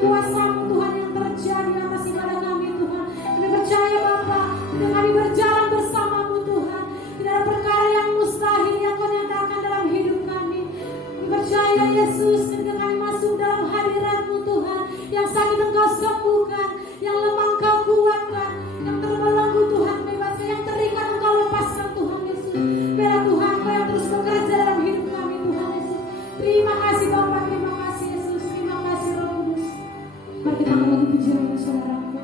kuasa-Mu Tuhan yang terjadi atas ibadah kami Tuhan. Kami percaya Bapa, ketika kami berjalan bersama-Mu Tuhan, tidak ada perkara yang mustahil yang Kau nyatakan dalam hidup kami. Kami percaya Yesus, ketika kami masuk dalam hadirat-Mu Tuhan, yang sakit Engkau sembuhkan, yang lemah Engkau kuatkan, yang terbelenggu Tuhan bebaskan, yang terikat Engkau lepaskan Tuhan Yesus. Biarlah Tuhan Kau yang terus bekerja dalam hidup kami Tuhan Yesus. Terima kasih Bapa, terima kasih Yesus, terima kasih Roh Kudus. Mari kita mengucap pujian bagi saudaraku.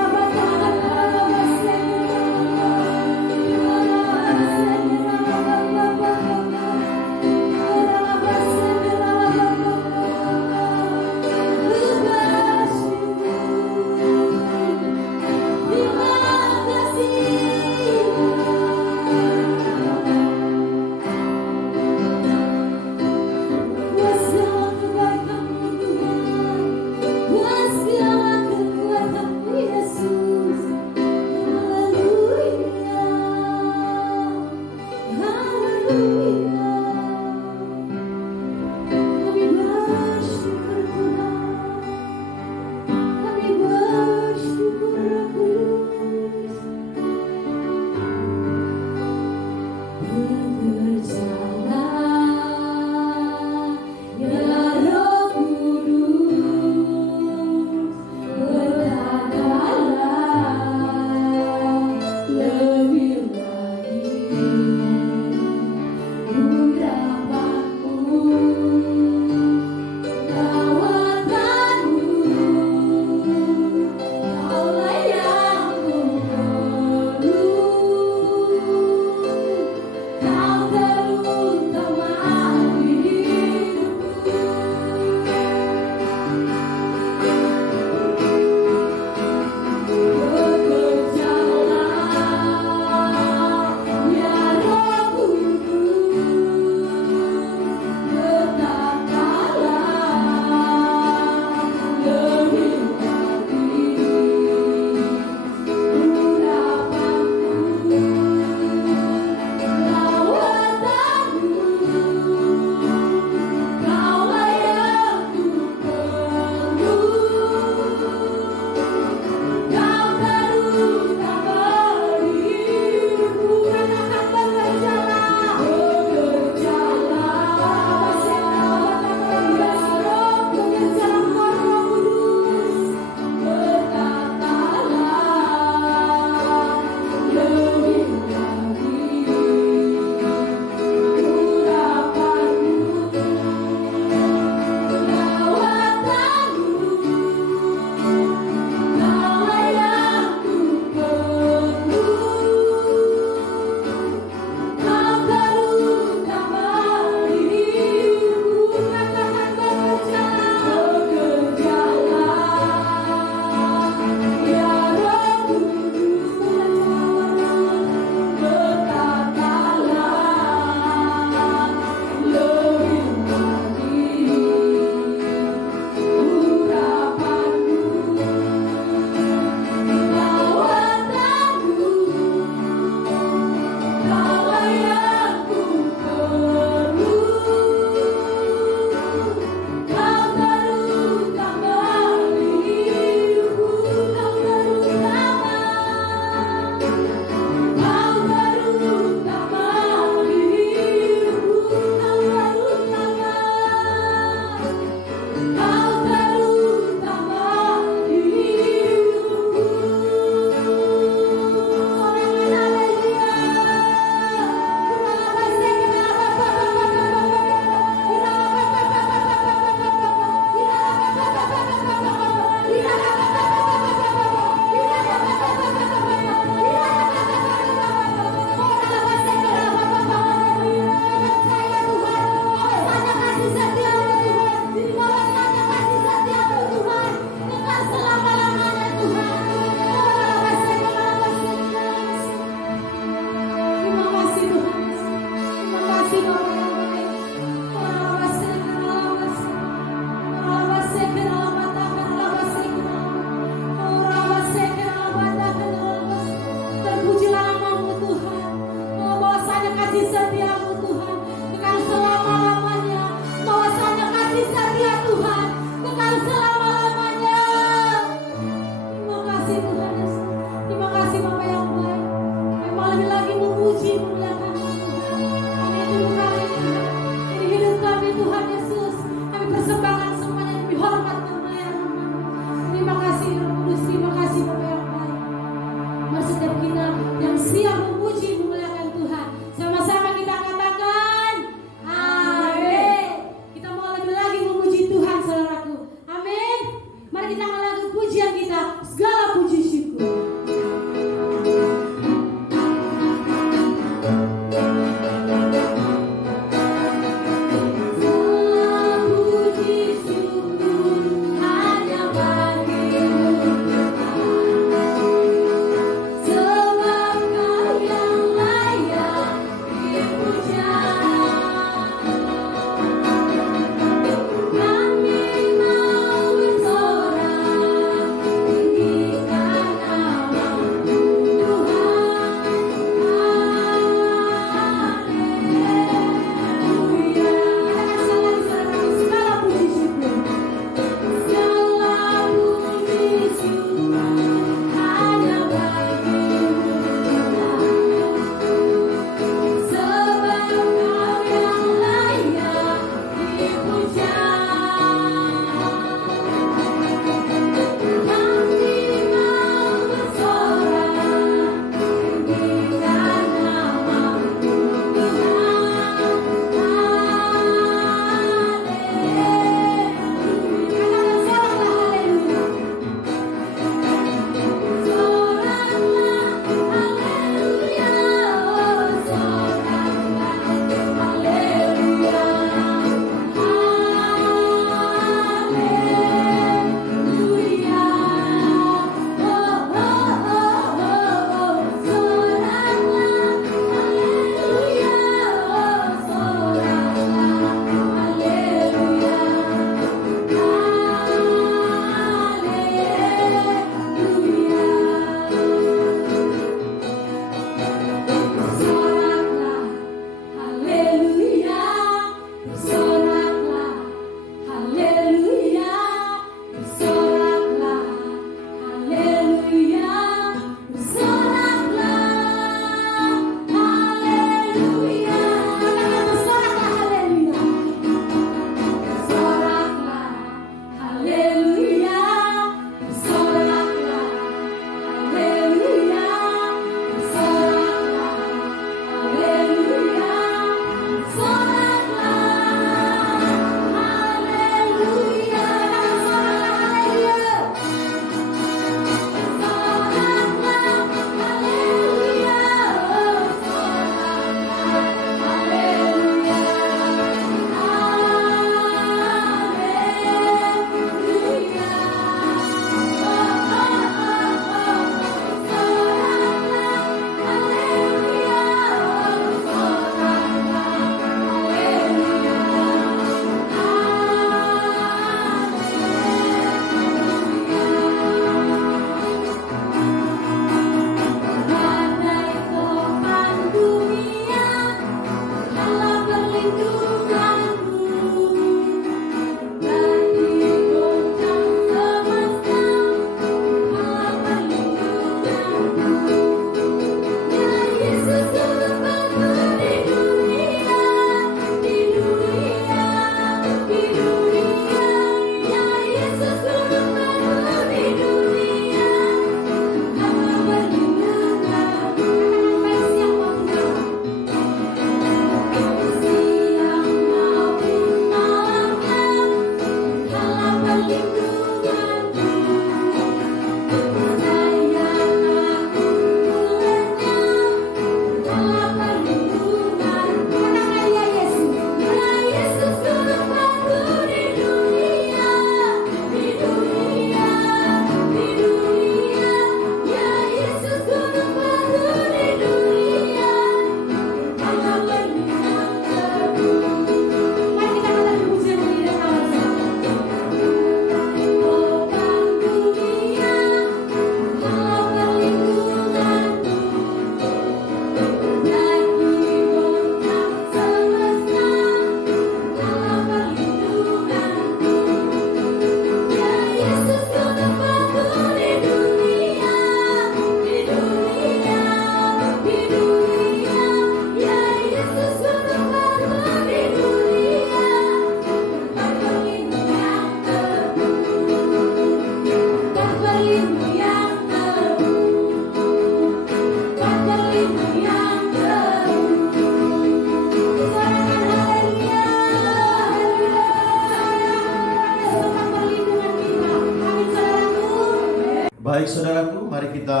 Baik saudaraku, mari kita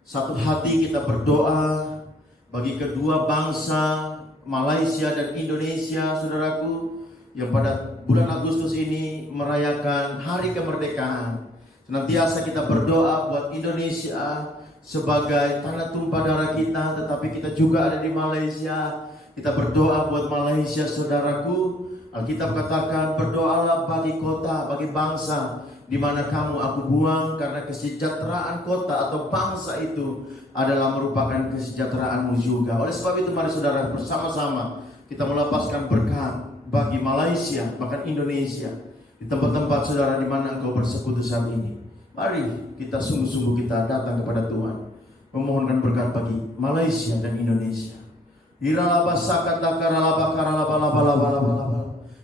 satu hati kita berdoa bagi kedua bangsa Malaysia dan Indonesia, saudaraku, yang pada bulan Agustus ini merayakan hari kemerdekaan. Senantiasa kita berdoa buat Indonesia sebagai tanah tumpah darah kita, tetapi kita juga ada di Malaysia. Kita berdoa buat Malaysia, saudaraku. Alkitab katakan, berdoalah bagi kota, bagi bangsa di mana kamu aku buang, karena kesejahteraan kota atau bangsa itu adalah merupakan kesejahteraanmu juga. Oleh sebab itu mari saudara bersama-sama kita melepaskan berkat bagi Malaysia, bahkan Indonesia, di tempat-tempat saudara di mana engkau bersekutu saat ini. Mari kita sungguh-sungguh kita datang kepada Tuhan, memohonkan berkat bagi Malaysia dan Indonesia.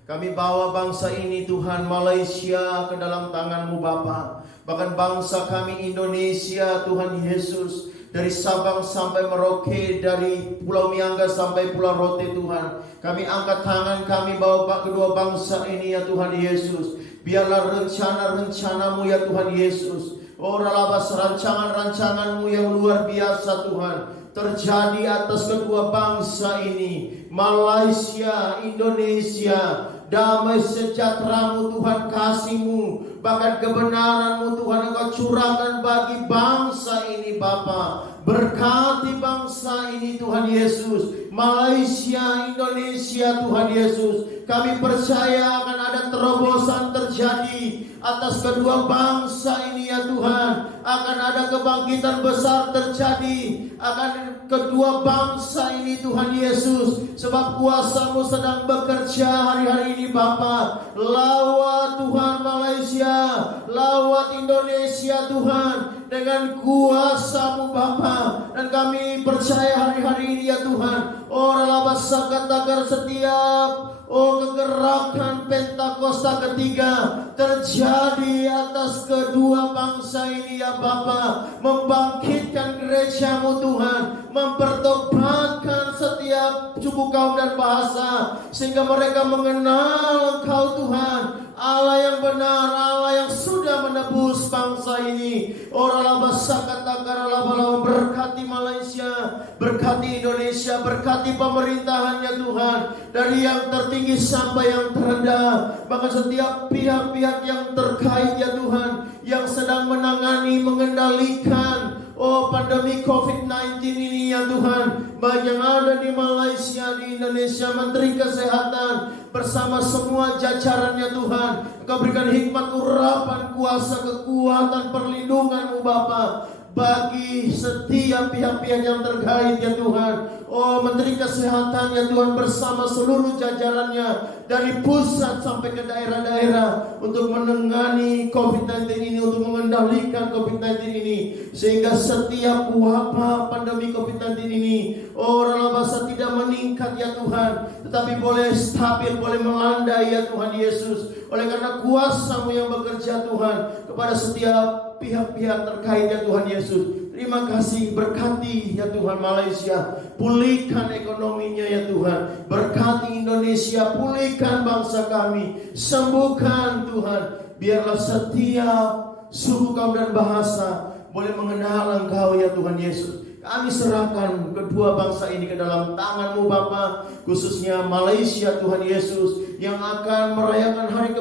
Kami bawa bangsa ini Tuhan, Malaysia, ke dalam tangan-Mu Bapa. Bahkan bangsa kami Indonesia Tuhan Yesus, dari Sabang sampai Merauke, dari Pulau Miangga sampai Pulau Rote Tuhan. Kami angkat tangan, kami bawa kedua bangsa ini ya Tuhan Yesus. Biarlah rencana-rencana-Mu ya Tuhan Yesus, labas rancangan-rancangan-Mu yang luar biasa Tuhan, terjadi atas kedua bangsa ini, Malaysia, Indonesia. Damai sejahtera-Mu Tuhan, kasih-Mu, bahkan kebenaran-Mu Tuhan Engkau curahkan bagi bangsa ini Bapa. Berkati bangsa ini Tuhan Yesus, Malaysia, Indonesia Tuhan Yesus. Kami percaya akan ada terobosan terjadi atas kedua bangsa ini ya Tuhan. Akan ada kebangkitan besar terjadi akan kedua bangsa ini Tuhan Yesus. Sebab kuasa-Mu sedang bekerja hari-hari ini Bapa. Lawat Tuhan Malaysia, lawat Indonesia Tuhan, dengan kuasa-Mu Bapa. Dan kami percaya hari-hari ini ya Tuhan, labasa katakan setiap kegerakan Pentakosta ketiga terjadi atas kedua bangsa ini ya Bapa. Membangkitkan gereja-Mu Tuhan, mempertobatkan setiap suku kaum dan bahasa, sehingga mereka mengenal Engkau Tuhan, Allah yang benar, Allah yang sudah menebus bangsa ini. Berkati Malaysia, berkati Indonesia, berkati pemerintahannya Tuhan, dari yang tertinggi sampai yang terendah. Bahkan setiap pihak-pihak yang terkait ya Tuhan, yang sedang menangani, mengendalikan pandemi COVID-19 ini ya Tuhan, baik yang ada di Malaysia, di Indonesia, Menteri Kesehatan bersama semua jajarannya Tuhan. Engkau berikan hikmat, urapan, kuasa, kekuatan, perlindungan-Mu Bapa bagi setiap pihak-pihak yang terkait ya Tuhan. Menteri Kesehatan ya Tuhan bersama seluruh jajarannya, dari pusat sampai ke daerah-daerah, untuk menangani COVID-19 ini, untuk mengendalikan COVID-19 ini, sehingga setiap wabah pandemi COVID-19 ini labasa tidak meningkat ya Tuhan, tetapi boleh stabil, boleh melandai ya Tuhan Yesus. Oleh karena kuasa-Mu yang bekerja Tuhan kepada setiap pihak-pihak terkait ya Tuhan Yesus. Terima kasih, berkati ya Tuhan Malaysia, pulihkan ekonominya ya Tuhan. Berkati Indonesia, pulihkan bangsa kami, sembuhkan Tuhan. Biarlah setiap suku kaum dan bahasa boleh mengenal Engkau ya Tuhan Yesus. Kami serahkan kedua bangsa ini ke dalam tangan-Mu Bapa, khususnya Malaysia Tuhan Yesus, yang akan merayakan hari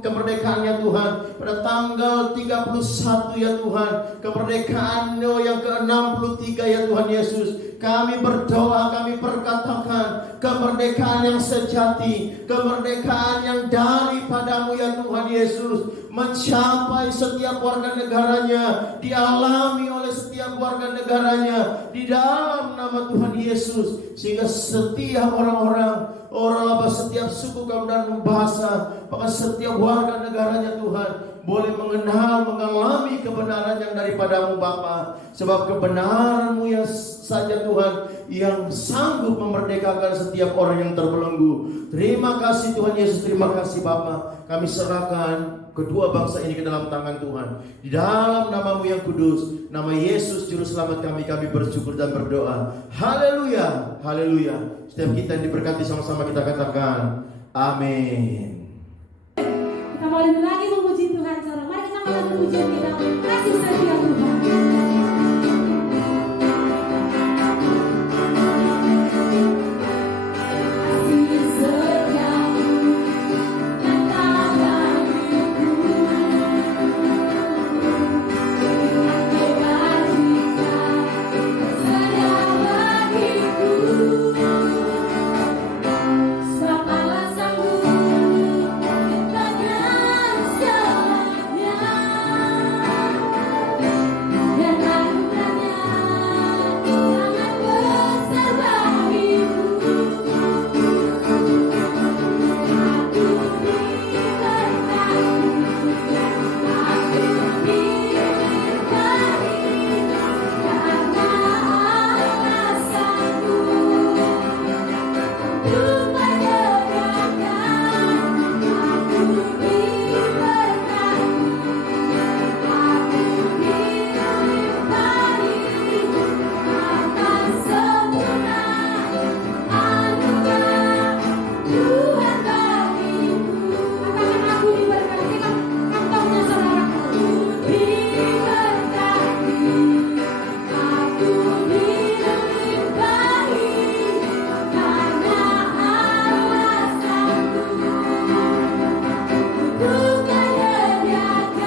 kemerdekaannya Tuhan pada tanggal 31 ya Tuhan, kemerdekaan yang ke-63 ya Tuhan Yesus. Kami berdoa, kami perkatakan kemerdekaan yang sejati, kemerdekaan yang daripada-Mu ya Tuhan Yesus, mencapai setiap warga negaranya, dialami oleh setiap warga negaranya di dalam nama Tuhan Yesus, sehingga setiap orang-orang, setiap suku kaum dan bahasa, bahkan setiap warga negaranya Tuhan boleh mengenal, mengalami kebenaran yang daripada-Mu Bapa. Sebab kebenaran-Mu yang saja Tuhan yang sanggup memerdekakan setiap orang yang terbelenggu. Terima kasih Tuhan Yesus, terima kasih Bapa. Kami serahkan kedua bangsa ini ke dalam tangan Tuhan. Di dalam nama-Mu yang kudus, nama Yesus Juru Selamat kami bersyukur dan berdoa. Haleluya, haleluya. Setiap kita yang diberkati sama-sama kita katakan amin. Kita boleh lagi memuji Tuhan, saudara. Mari kita dalam pujian kita. Kasih setia Tuhan. Kasih setiamu tetap bagiku, dengan kebajikan setia bagiku. Sebab Allah sanggup menciptakan semuanya, dan anugerahnya sangat besar bagiku. Aku diberkati, aku diberkati, karena Allah sanggup untuk menyediakan. Aku diberkati, aku dilimpahi atas sempurna anugerah Tuhan bagiku. Katakan aku diberkati. Kantongnya saudaraku. Diberkati, aku dilimpahi karena Allah sanggup untuk menyediakan.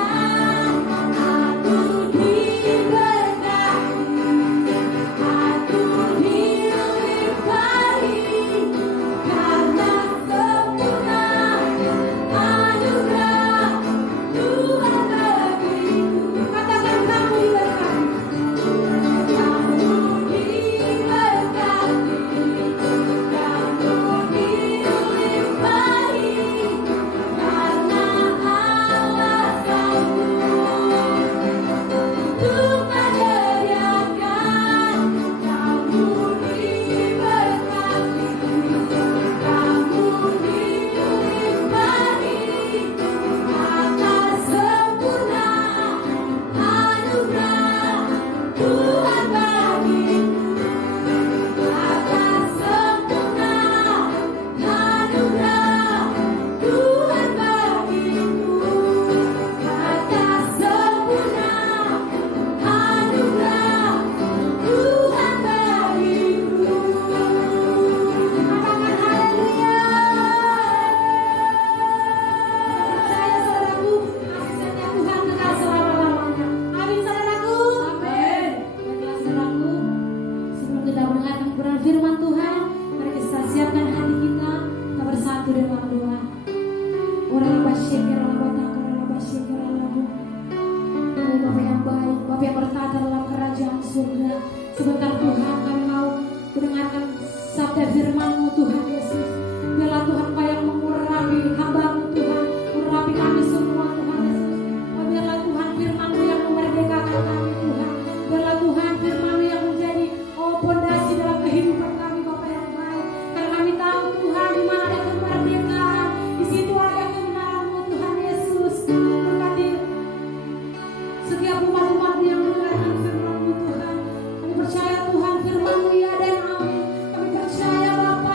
Aku diberkati, aku dilimpahi karena sempurna anugerah Tuhan bagiku. Katakan kamu diberkati. Kamu diberkati, kamu dilimpahi karena Allah sanggup untuk menyediakan. Kamu diberkati, kamu dilimpahi atas sempurna anugerah Tuhan bagiku. Atas sempurna anugerah Tuhan bagiku. Atas sempurna anugerah Tuhan bagiku. Katakan haleluya. Percaya saudaraku, kasih setia Tuhan kekal selama-lamanya. Amin saudaraku. Amin. Baiklah saudaraku, sebelum kita mendengarkan kebenaran firman Tuhan, mari kita siapkan hati kita bersatu dalam doa. Orang basyikir Allah batakar Allah basyikir Allah. Oh Bapa yang baik, Bapa yang bertata dalam kerajaan surga. Sebentar Tuhan kami mau mendengarkan sabda firman-Mu Tuhan Yesus. Biarlah Tuhan Kau yang mengurapi hamba-Mu Tuhan, mengurapi kami semua Tuhan Yesus. Oh, biarlah Tuhan firman-Mu yang memerdekakan kami Tuhan. Biarlah Tuhan firman-Mu yang menjadi pondasi dalam kehidupan kami Bapa yang baik. Karena kami tahu Tuhan di mana ada kemerdekaan, di situ ada kebenaran-Mu Tuhan Yesus. Berkati setiap umat-umat-Mu yang mendengarkan firman-Mu Tuhan. Kami percaya Tuhan firman-Mu ya dan amin. Kami percaya Bapa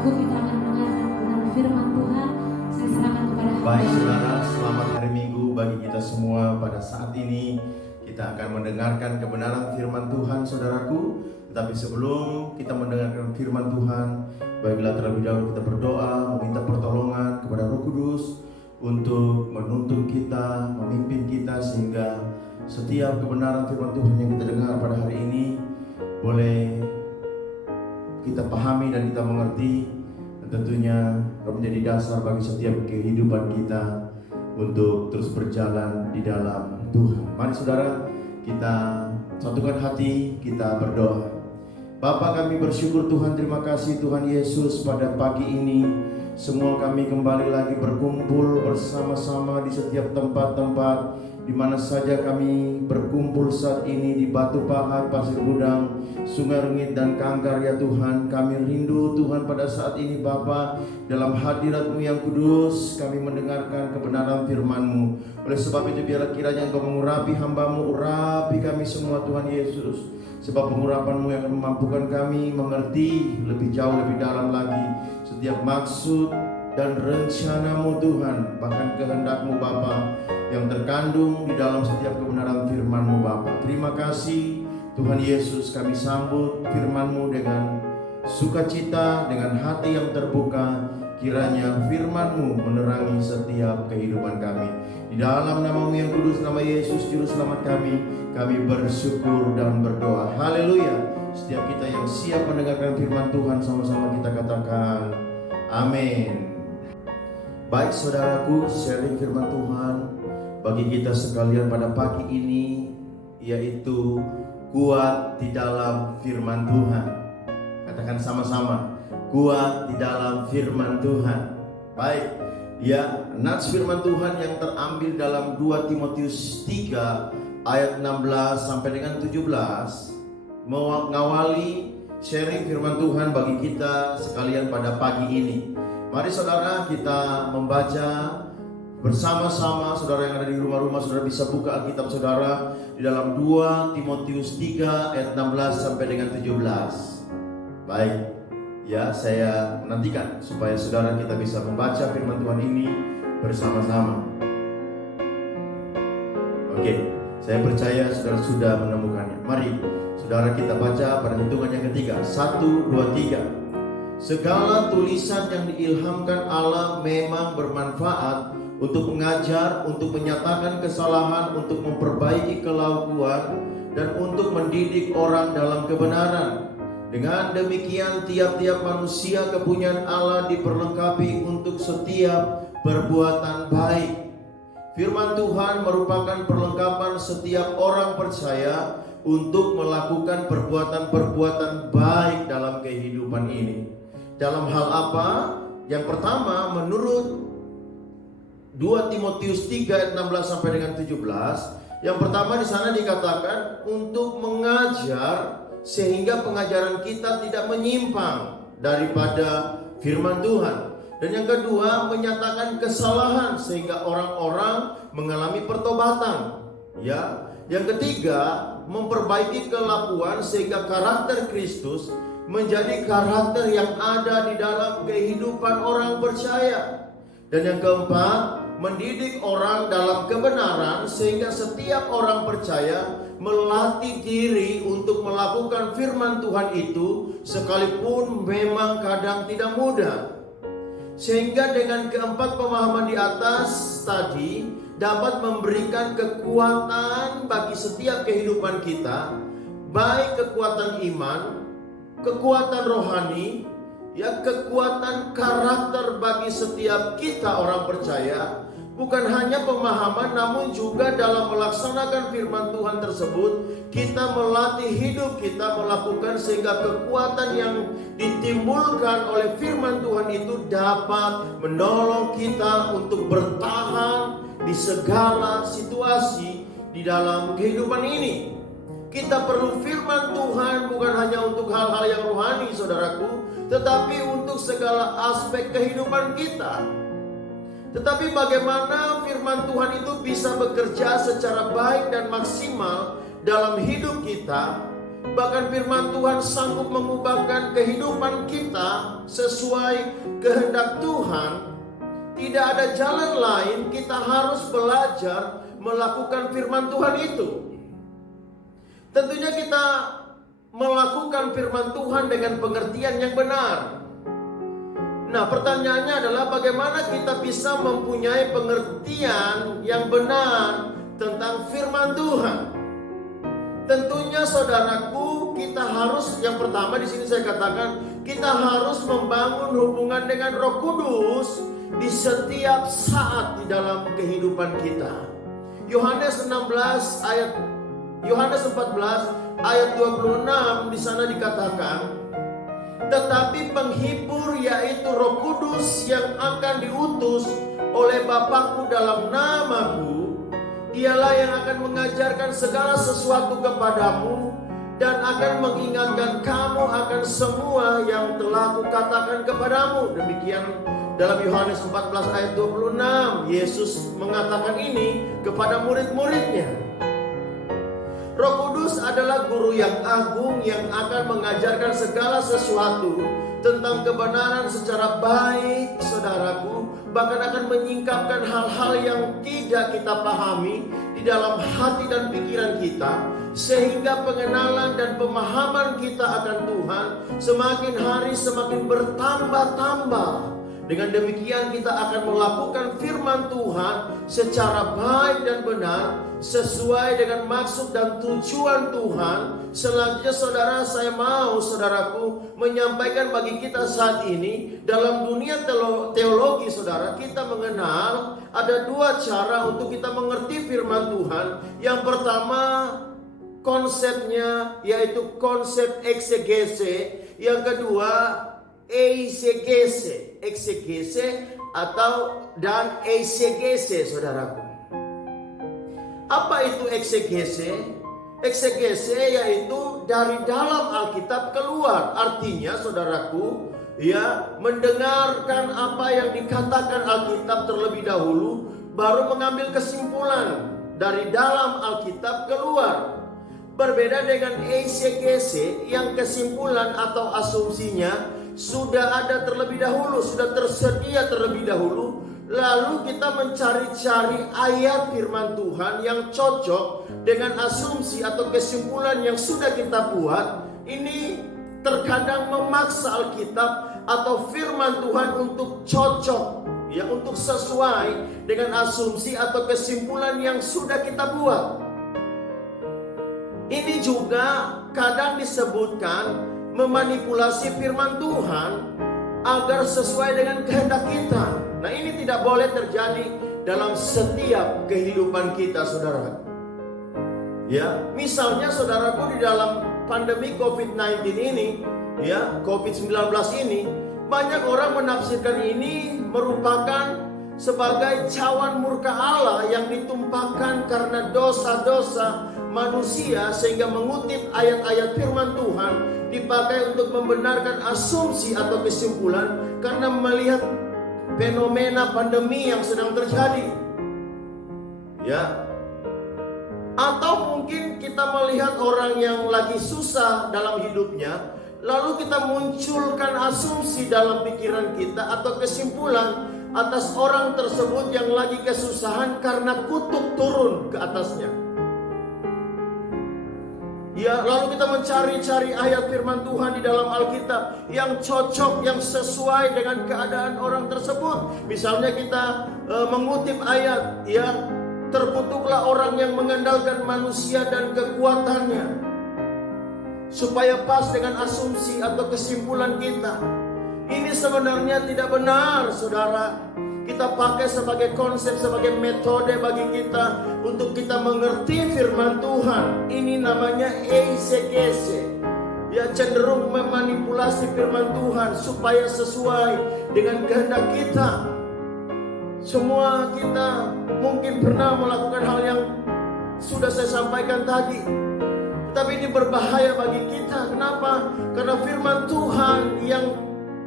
waktu kita akan mendengarkan kebenaran firman Tuhan. Saya serahkan kepada Baik saudara, selamat hari Minggu bagi kita semua. Pada saat ini kita akan mendengarkan kebenaran firman Tuhan saudaraku. Tetapi sebelum kita mendengarkan firman Tuhan, baiklah terlebih dahulu kita berdoa, meminta pertolongan kepada Roh Kudus untuk menuntun kita, memimpin kita, sehingga setiap kebenaran firman Tuhan yang kita dengar pada hari ini boleh kita pahami dan kita mengerti, dan tentunya menjadi dasar bagi setiap kehidupan kita untuk terus berjalan di dalam Tuhan. Mari saudara, kita satukan hati, kita berdoa. Bapa, kami bersyukur Tuhan, terima kasih Tuhan Yesus, pada pagi ini semua kami kembali lagi berkumpul bersama-sama di setiap tempat-tempat di mana saja kami berkumpul saat ini, di Batu Pahat, Pasir Gudang, Sungai Rengit dan Kangkar ya Tuhan. Kami rindu Tuhan pada saat ini Bapa, dalam hadirat-Mu yang kudus kami mendengarkan kebenaran firman-Mu. Oleh sebab itu biarlah kiranya Engkau mengurapi hamba-Mu, urapi kami semua Tuhan Yesus. Sebab pengurapan-Mu yang akan memampukan kami mengerti lebih jauh, lebih dalam lagi setiap maksud dan rencana-Mu Tuhan, bahkan kehendak-Mu Bapa yang terkandung di dalam setiap kebenaran firman-Mu Bapa. Terima kasih Tuhan Yesus, kami sambut firman-Mu dengan sukacita, dengan hati yang terbuka. Kiranya firman-Mu menerangi setiap kehidupan kami. Di dalam nama-Mu yang kudus, nama Yesus Juru Selamat kami bersyukur dan berdoa. Haleluya. Setiap kita yang siap mendengarkan firman Tuhan, sama-sama kita katakan amin. Baik saudaraku, sharing firman Tuhan bagi kita sekalian pada pagi ini, yaitu kuat di dalam firman Tuhan. Katakan sama-sama, kuat di dalam firman Tuhan. Baik, ya, nats firman Tuhan yang terambil dalam 2 Timotius 3 ayat 16 sampai dengan 17 mengawali sharing firman Tuhan bagi kita sekalian pada pagi ini. Mari saudara, kita membaca bersama-sama. Saudara yang ada di rumah-rumah, saudara bisa buka Alkitab saudara di dalam 2 Timotius 3 ayat 16 sampai dengan 17. Baik, ya, saya menantikan supaya saudara kita bisa membaca firman Tuhan ini bersama-sama. Oke, saya percaya saudara sudah menemukannya. Mari saudara kita baca pada hitungan yang ketiga. 1, 2, 3. Segala tulisan yang diilhamkan Allah memang bermanfaat untuk mengajar, untuk menyatakan kesalahan, untuk memperbaiki kelakuan, dan untuk mendidik orang dalam kebenaran. Dengan demikian tiap-tiap manusia kepunyaan Allah diperlengkapi untuk setiap perbuatan baik. Firman Tuhan merupakan perlengkapan setiap orang percaya untuk melakukan perbuatan-perbuatan baik dalam kehidupan ini. Dalam hal apa? Yang pertama, menurut 2 Timotius 3 ayat 16 sampai dengan 17, yang pertama di sana dikatakan untuk mengajar sehingga pengajaran kita tidak menyimpang daripada firman Tuhan. Dan yang kedua, menyatakan kesalahan sehingga orang-orang mengalami pertobatan. Ya, yang ketiga, memperbaiki kelakuan sehingga karakter Kristus menjadi karakter yang ada di dalam kehidupan orang percaya. Dan yang keempat, mendidik orang dalam kebenaran sehingga setiap orang percaya melatih diri untuk melakukan firman Tuhan itu, sekalipun memang kadang tidak mudah. Sehingga dengan keempat pemahaman di atas tadi dapat memberikan kekuatan bagi setiap kehidupan kita, baik kekuatan iman, kekuatan rohani, ya, kekuatan karakter bagi setiap kita orang percaya. Bukan hanya pemahaman, namun juga dalam melaksanakan firman Tuhan tersebut, kita melatih hidup kita melakukan sehingga kekuatan yang ditimbulkan oleh firman Tuhan itu dapat menolong kita untuk bertahan di segala situasi di dalam kehidupan ini. Kita perlu firman Tuhan bukan hanya untuk hal-hal yang rohani, saudaraku, tetapi untuk segala aspek kehidupan kita. Tetapi bagaimana firman Tuhan itu bisa bekerja secara baik dan maksimal dalam hidup kita? Bahkan firman Tuhan sanggup mengubahkan kehidupan kita sesuai kehendak Tuhan. Tidak ada jalan lain, kita harus belajar melakukan firman Tuhan itu. Tentunya kita melakukan firman Tuhan dengan pengertian yang benar. Nah, pertanyaannya adalah bagaimana kita bisa mempunyai pengertian yang benar tentang firman Tuhan. Tentunya saudaraku, kita harus, yang pertama di sini saya katakan, kita harus membangun hubungan dengan Roh Kudus di setiap saat di dalam kehidupan kita. Yohanes 14 ayat 26 di sana dikatakan, tetapi penghibur yaitu Roh Kudus yang akan diutus oleh Bapakku dalam namaku, Dialah yang akan mengajarkan segala sesuatu kepadamu dan akan mengingatkan kamu akan semua yang telah kukatakan kepadamu. Demikian dalam Yohanes 14 ayat 26, Yesus mengatakan ini kepada murid-muridnya. Roh Kudus adalah guru yang agung yang akan mengajarkan segala sesuatu tentang kebenaran secara baik, saudaraku. Bahkan akan menyingkapkan hal-hal yang tidak kita pahami di dalam hati dan pikiran kita, sehingga pengenalan dan pemahaman kita akan Tuhan semakin hari semakin bertambah-tambah. Dengan demikian kita akan melakukan firman Tuhan secara baik dan benar, sesuai dengan maksud dan tujuan Tuhan. Selanjutnya saudara, saya mau saudaraku menyampaikan bagi kita saat ini, dalam dunia teologi saudara, kita mengenal ada dua cara untuk kita mengerti firman Tuhan. Yang pertama konsepnya yaitu konsep eksegese, yang kedua eksegese atau dan eksegese, saudaraku. Apa itu eksegese? Eksegese yaitu dari dalam Alkitab keluar. Artinya, saudaraku, ya, mendengarkan apa yang dikatakan Alkitab terlebih dahulu, baru mengambil kesimpulan dari dalam Alkitab keluar. Berbeda dengan eksegese yang kesimpulan atau asumsinya sudah ada terlebih dahulu, sudah tersedia terlebih dahulu. Lalu kita mencari-cari ayat firman Tuhan yang cocok dengan asumsi atau kesimpulan yang sudah kita buat. Ini terkadang memaksa Alkitab atau firman Tuhan untuk cocok, ya, untuk sesuai dengan asumsi atau kesimpulan yang sudah kita buat. Ini juga kadang disebutkan memanipulasi firman Tuhan agar sesuai dengan kehendak kita. Nah, ini tidak boleh terjadi dalam setiap kehidupan kita, saudara. Ya, misalnya saudaraku, di dalam pandemi COVID-19 ini, ya, COVID-19 ini, banyak orang menafsirkan ini merupakan sebagai cawan murka Allah yang ditumpahkan karena dosa-dosa manusia, sehingga mengutip ayat-ayat firman Tuhan dipakai untuk membenarkan asumsi atau kesimpulan karena melihat fenomena pandemi yang sedang terjadi. Ya. Atau mungkin kita melihat orang yang lagi susah dalam hidupnya, lalu kita munculkan asumsi dalam pikiran kita atau kesimpulan atas orang tersebut yang lagi kesusahan karena kutuk turun ke atasnya. Ya, lalu kita mencari-cari ayat firman Tuhan di dalam Alkitab yang cocok, yang sesuai dengan keadaan orang tersebut. Misalnya kita mengutip ayat, ya, terkutuklah orang yang mengandalkan manusia dan kekuatannya, supaya pas dengan asumsi atau kesimpulan kita. Ini sebenarnya tidak benar, saudara. Kita pakai sebagai konsep, sebagai metode bagi kita untuk kita mengerti firman Tuhan. Ini namanya eksegese. Ya, cenderung memanipulasi firman Tuhan supaya sesuai dengan kehendak kita. Semua kita mungkin pernah melakukan hal yang sudah saya sampaikan tadi. Tapi ini berbahaya bagi kita. Kenapa? Karena firman Tuhan yang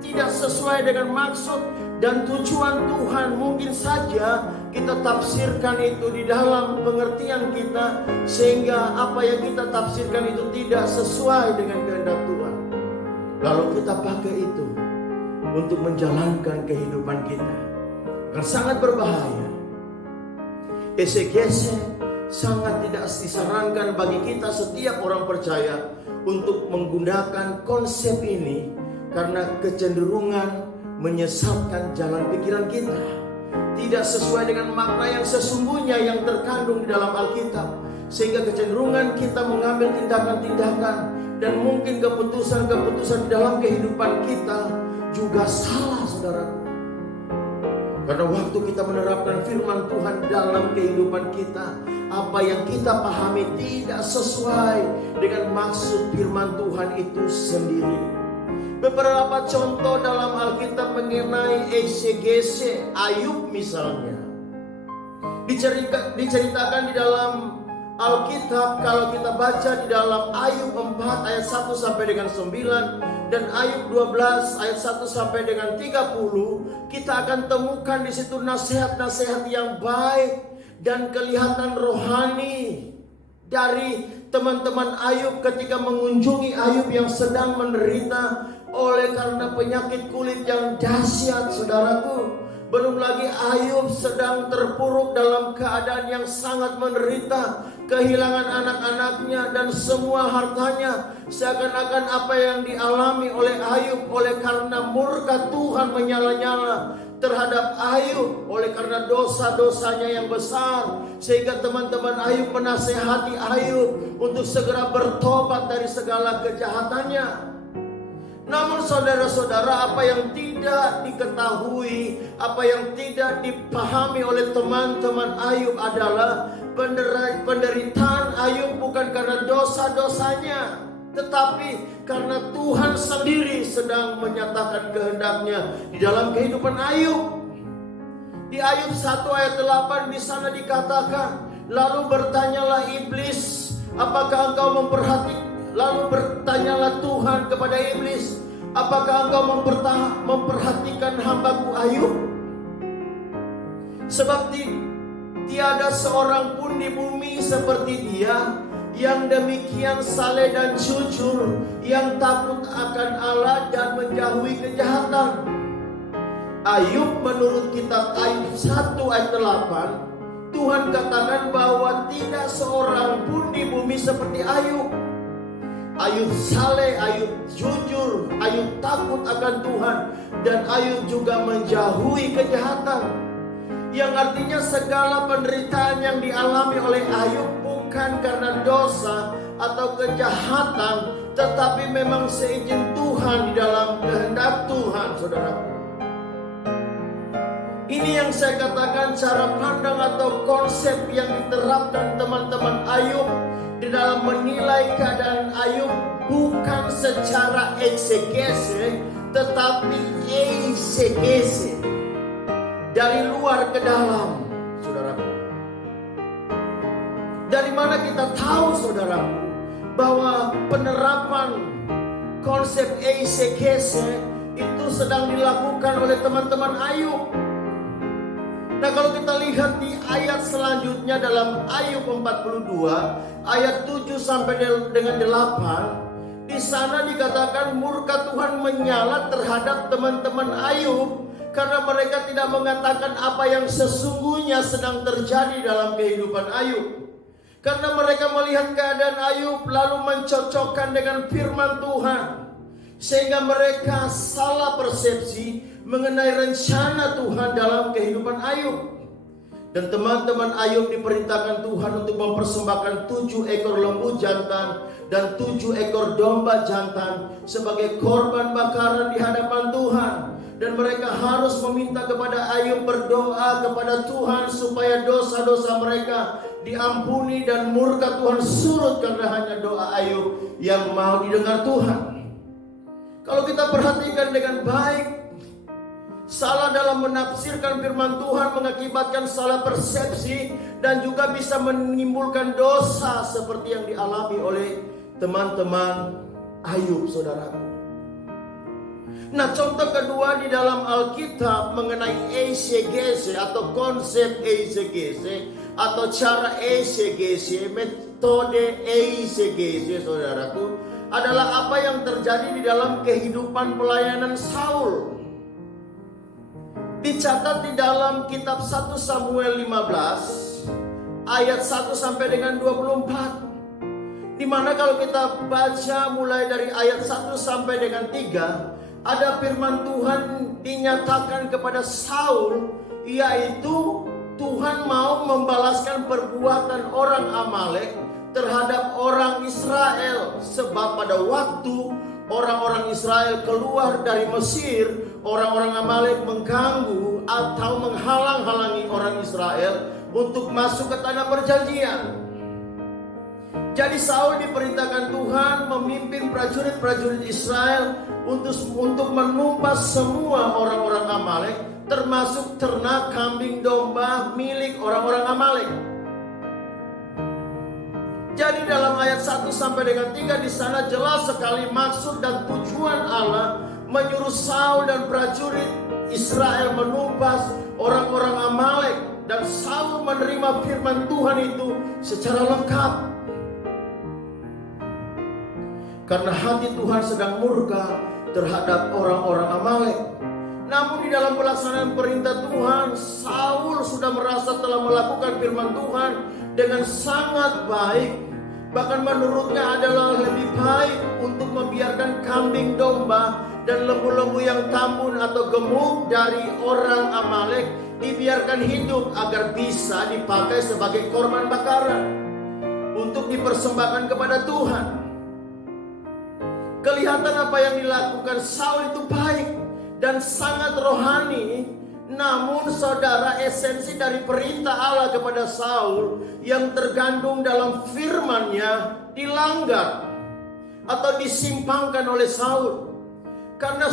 tidak sesuai dengan maksud dan tujuan Tuhan mungkin saja kita tafsirkan itu di dalam pengertian kita, sehingga apa yang kita tafsirkan itu tidak sesuai dengan kehendak Tuhan. Lalu kita pakai itu untuk menjalankan kehidupan kita, akan sangat berbahaya. Exegese sangat tidak disarankan bagi kita setiap orang percaya untuk menggunakan konsep ini, karena kecenderungan menyesatkan jalan pikiran kita, tidak sesuai dengan makna yang sesungguhnya yang terkandung di dalam Alkitab, sehingga kecenderungan kita mengambil tindakan-tindakan dan mungkin keputusan-keputusan di dalam kehidupan kita juga salah, saudaraku. Karena waktu kita menerapkan firman Tuhan dalam kehidupan kita, apa yang kita pahami tidak sesuai dengan maksud firman Tuhan itu sendiri. Beberapa contoh dalam Alkitab mengenai exegese Ayub misalnya, diceritakan di dalam Alkitab. Kalau kita baca di dalam Ayub 4 ayat 1 sampai dengan 9 dan Ayub 12 ayat 1 sampai dengan 30, kita akan temukan di situ nasihat-nasihat yang baik dan kelihatan rohani dari teman-teman Ayub ketika mengunjungi Ayub yang sedang menderita oleh karena penyakit kulit yang dahsyat, saudaraku. Belum lagi Ayub sedang terpuruk dalam keadaan yang sangat menderita, kehilangan anak-anaknya dan semua hartanya. Seakan-akan apa yang dialami oleh Ayub oleh karena murka Tuhan menyala-nyala terhadap Ayub oleh karena dosa-dosanya yang besar, sehingga teman-teman Ayub menasehati Ayub untuk segera bertobat dari segala kejahatannya. Namun saudara-saudara, apa yang tidak diketahui, apa yang tidak dipahami oleh teman-teman Ayub adalah penderitaan Ayub bukan karena dosa-dosanya, tetapi karena Tuhan sendiri sedang menyatakan kehendaknya di dalam kehidupan Ayub. Di Ayub 1 ayat 8 di sana dikatakan, lalu bertanyalah iblis, apakah engkau memperhatikan? Lalu bertanyalah Tuhan kepada iblis, apakah engkau memperhatikan hambaku Ayub? Sebab tiada seorang pun di bumi seperti dia, yang demikian saleh dan jujur, yang takut akan Allah dan menjauhi kejahatan. Ayub menurut kitab Ayub 1 ayat 8, Tuhan katakan bahwa tidak seorang pun di bumi seperti Ayub. Ayub saleh, Ayub jujur, Ayub takut akan Tuhan, dan Ayub juga menjauhi kejahatan. Yang artinya segala penderitaan yang dialami oleh Ayub bukan karena dosa atau kejahatan, tetapi memang seizin Tuhan di dalam kehendak Tuhan, saudaraku. Ini yang saya katakan cara pandang atau konsep yang diterapkan teman-teman Ayub di dalam menilai keadaan Ayub, bukan secara eksegese, tetapi eisegese, dari luar ke dalam, saudaraku. Dari mana kita tahu, saudaraku, bahwa penerapan konsep eisegese itu sedang dilakukan oleh teman-teman Ayub? Nah, kalau kita lihat di ayat selanjutnya dalam Ayub 42 ayat 7 sampai dengan 8, di sana dikatakan murka Tuhan menyala terhadap teman-teman Ayub karena mereka tidak mengatakan apa yang sesungguhnya sedang terjadi dalam kehidupan Ayub. Karena mereka melihat keadaan Ayub lalu mencocokkan dengan firman Tuhan, sehingga mereka salah persepsi mengenai rencana Tuhan dalam kehidupan Ayub. Dan teman-teman Ayub diperintahkan Tuhan untuk mempersembahkan 7 ekor lembu jantan dan 7 ekor domba jantan sebagai korban bakaran di hadapan Tuhan. Dan mereka harus meminta kepada Ayub berdoa kepada Tuhan supaya dosa-dosa mereka diampuni dan murka Tuhan surut, karena hanya doa Ayub yang mau didengar Tuhan. Kalau kita perhatikan dengan baik, salah dalam menafsirkan firman Tuhan mengakibatkan salah persepsi dan juga bisa menimbulkan dosa seperti yang dialami oleh teman-teman Ayub, saudaraku. Nah, contoh kedua di dalam Alkitab mengenai exegese atau konsep exegese atau cara exegese, metode exegese, saudaraku, adalah apa yang terjadi di dalam kehidupan pelayanan Saul. Dicatat di dalam kitab 1 Samuel 15 ayat 1 sampai dengan 24. Di mana kalau kita baca mulai dari ayat 1 sampai dengan 3, ada firman Tuhan dinyatakan kepada Saul, yaitu Tuhan mau membalaskan perbuatan orang Amalek terhadap orang Israel. Sebab pada waktu orang-orang Israel keluar dari Mesir, orang-orang Amalek mengganggu atau menghalang-halangi orang Israel untuk masuk ke tanah perjanjian. Jadi Saul diperintahkan Tuhan memimpin prajurit-prajurit Israel untuk menumpas semua orang-orang Amalek, termasuk ternak, kambing, domba milik orang-orang Amalek. Jadi dalam ayat 1 sampai dengan 3 di sana jelas sekali maksud dan tujuan Allah menyuruh Saul dan prajurit Israel menumpas orang-orang Amalek, dan Saul menerima firman Tuhan itu secara lengkap. Karena hati Tuhan sedang murka terhadap orang-orang Amalek. Namun di dalam pelaksanaan perintah Tuhan, Saul sudah merasa telah melakukan firman Tuhan dengan sangat baik. Bahkan menurutnya adalah lebih baik untuk membiarkan kambing, domba, dan lembu-lembu yang tambun atau gemuk dari orang Amalek dibiarkan hidup agar bisa dipakai sebagai korban bakaran untuk dipersembahkan kepada Tuhan. Kelihatan apa yang dilakukan Saul itu baik dan sangat rohani. Namun saudara, esensi dari perintah Allah kepada Saul yang tergandung dalam firman-Nya dilanggar atau disimpangkan oleh Saul. Karena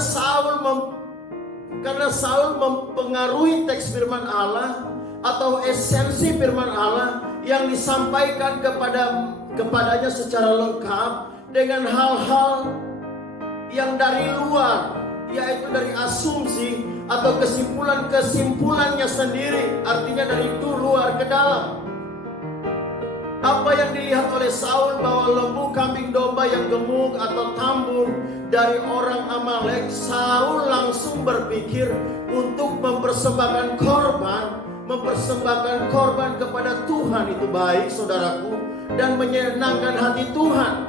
Saul mempengaruhi teks firman Allah atau esensi firman Allah yang disampaikan kepadanya secara lengkap dengan hal-hal yang dari luar, yaitu dari asumsi atau kesimpulannya sendiri, artinya dari itu luar ke dalam. Apa yang dilihat oleh Saul bahwa lembu, kambing, domba yang gemuk atau tambun dari orang Amalek, Saul langsung berpikir untuk mempersembahkan korban kepada Tuhan itu baik, saudaraku, dan menyenangkan hati Tuhan.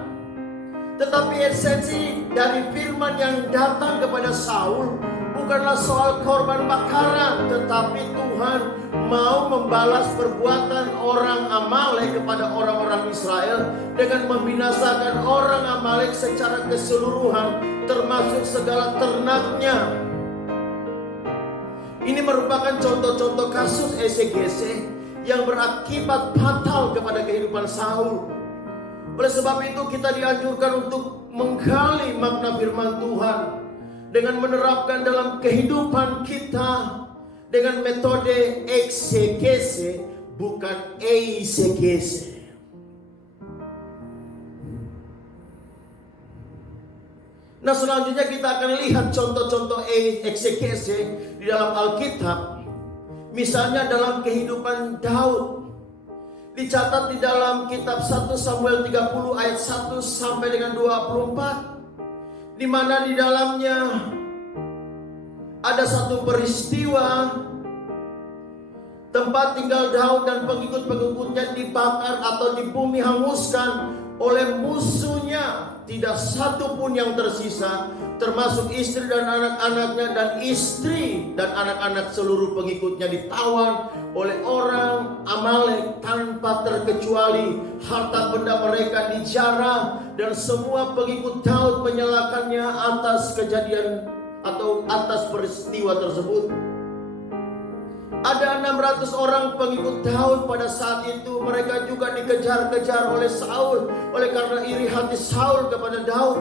Tetapi esensi dari firman yang datang kepada Saul bukanlah soal korban bakaran, tetapi Tuhan mau membalas perbuatan orang Amalek kepada orang-orang Israel dengan membinasakan orang Amalek secara keseluruhan, termasuk segala ternaknya. Ini merupakan contoh-contoh kasus exegese yang berakibat fatal kepada kehidupan Saul. Oleh sebab itu kita dianjurkan untuk menggali makna firman Tuhan dengan menerapkan dalam kehidupan kita dengan metode exegese, bukan eisegese. Nah, selanjutnya kita akan lihat contoh-contoh exegese di dalam Alkitab. Misalnya dalam kehidupan Daud. Dicatat di dalam kitab 1 Samuel 30 ayat 1 sampai dengan 24, di mana di dalamnya ada satu peristiwa tempat tinggal Daud dan pengikut-pengikutnya dibakar atau di bumi hanguskan oleh musuhnya. Tidak satu pun yang tersisa, termasuk istri dan anak-anaknya, dan istri dan anak-anak seluruh pengikutnya ditawan oleh orang Amalek tanpa terkecuali. Harta benda mereka dijarah, dan semua pengikut Daud menyalahkannya atas kejadian atau atas peristiwa tersebut. Ada 600 orang pengikut Daud pada saat itu. Mereka juga dikejar-kejar oleh Saul oleh karena iri hati Saul kepada Daud.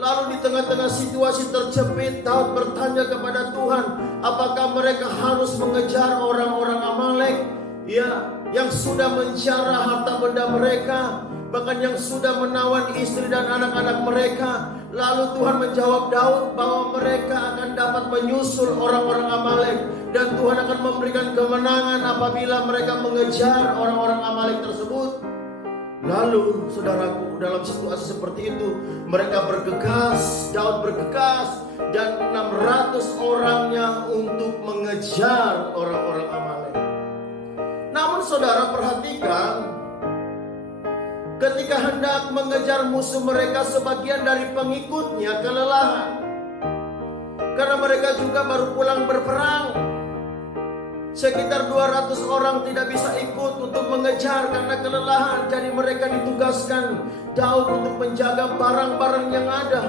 Lalu di tengah-tengah situasi terjepit, Daud bertanya kepada Tuhan, apakah mereka harus mengejar orang-orang Amalek yang sudah menjarah harta benda mereka bahkan yang sudah menawan istri dan anak-anak mereka. Lalu Tuhan menjawab Daud bahwa mereka akan dapat menyusul orang-orang Amalek, dan Tuhan akan memberikan kemenangan apabila mereka mengejar orang-orang Amalek tersebut. Lalu saudaraku, dalam situasi seperti itu mereka bergegas, Daud bergegas, dan 600 orangnya untuk mengejar orang-orang Amalek. Namun saudara perhatikan, ketika hendak mengejar musuh mereka, sebagian dari pengikutnya kelelahan. Karena mereka juga baru pulang berperang. Sekitar 200 orang tidak bisa ikut untuk mengejar karena kelelahan. Jadi mereka ditugaskan Daud untuk menjaga barang-barang yang ada.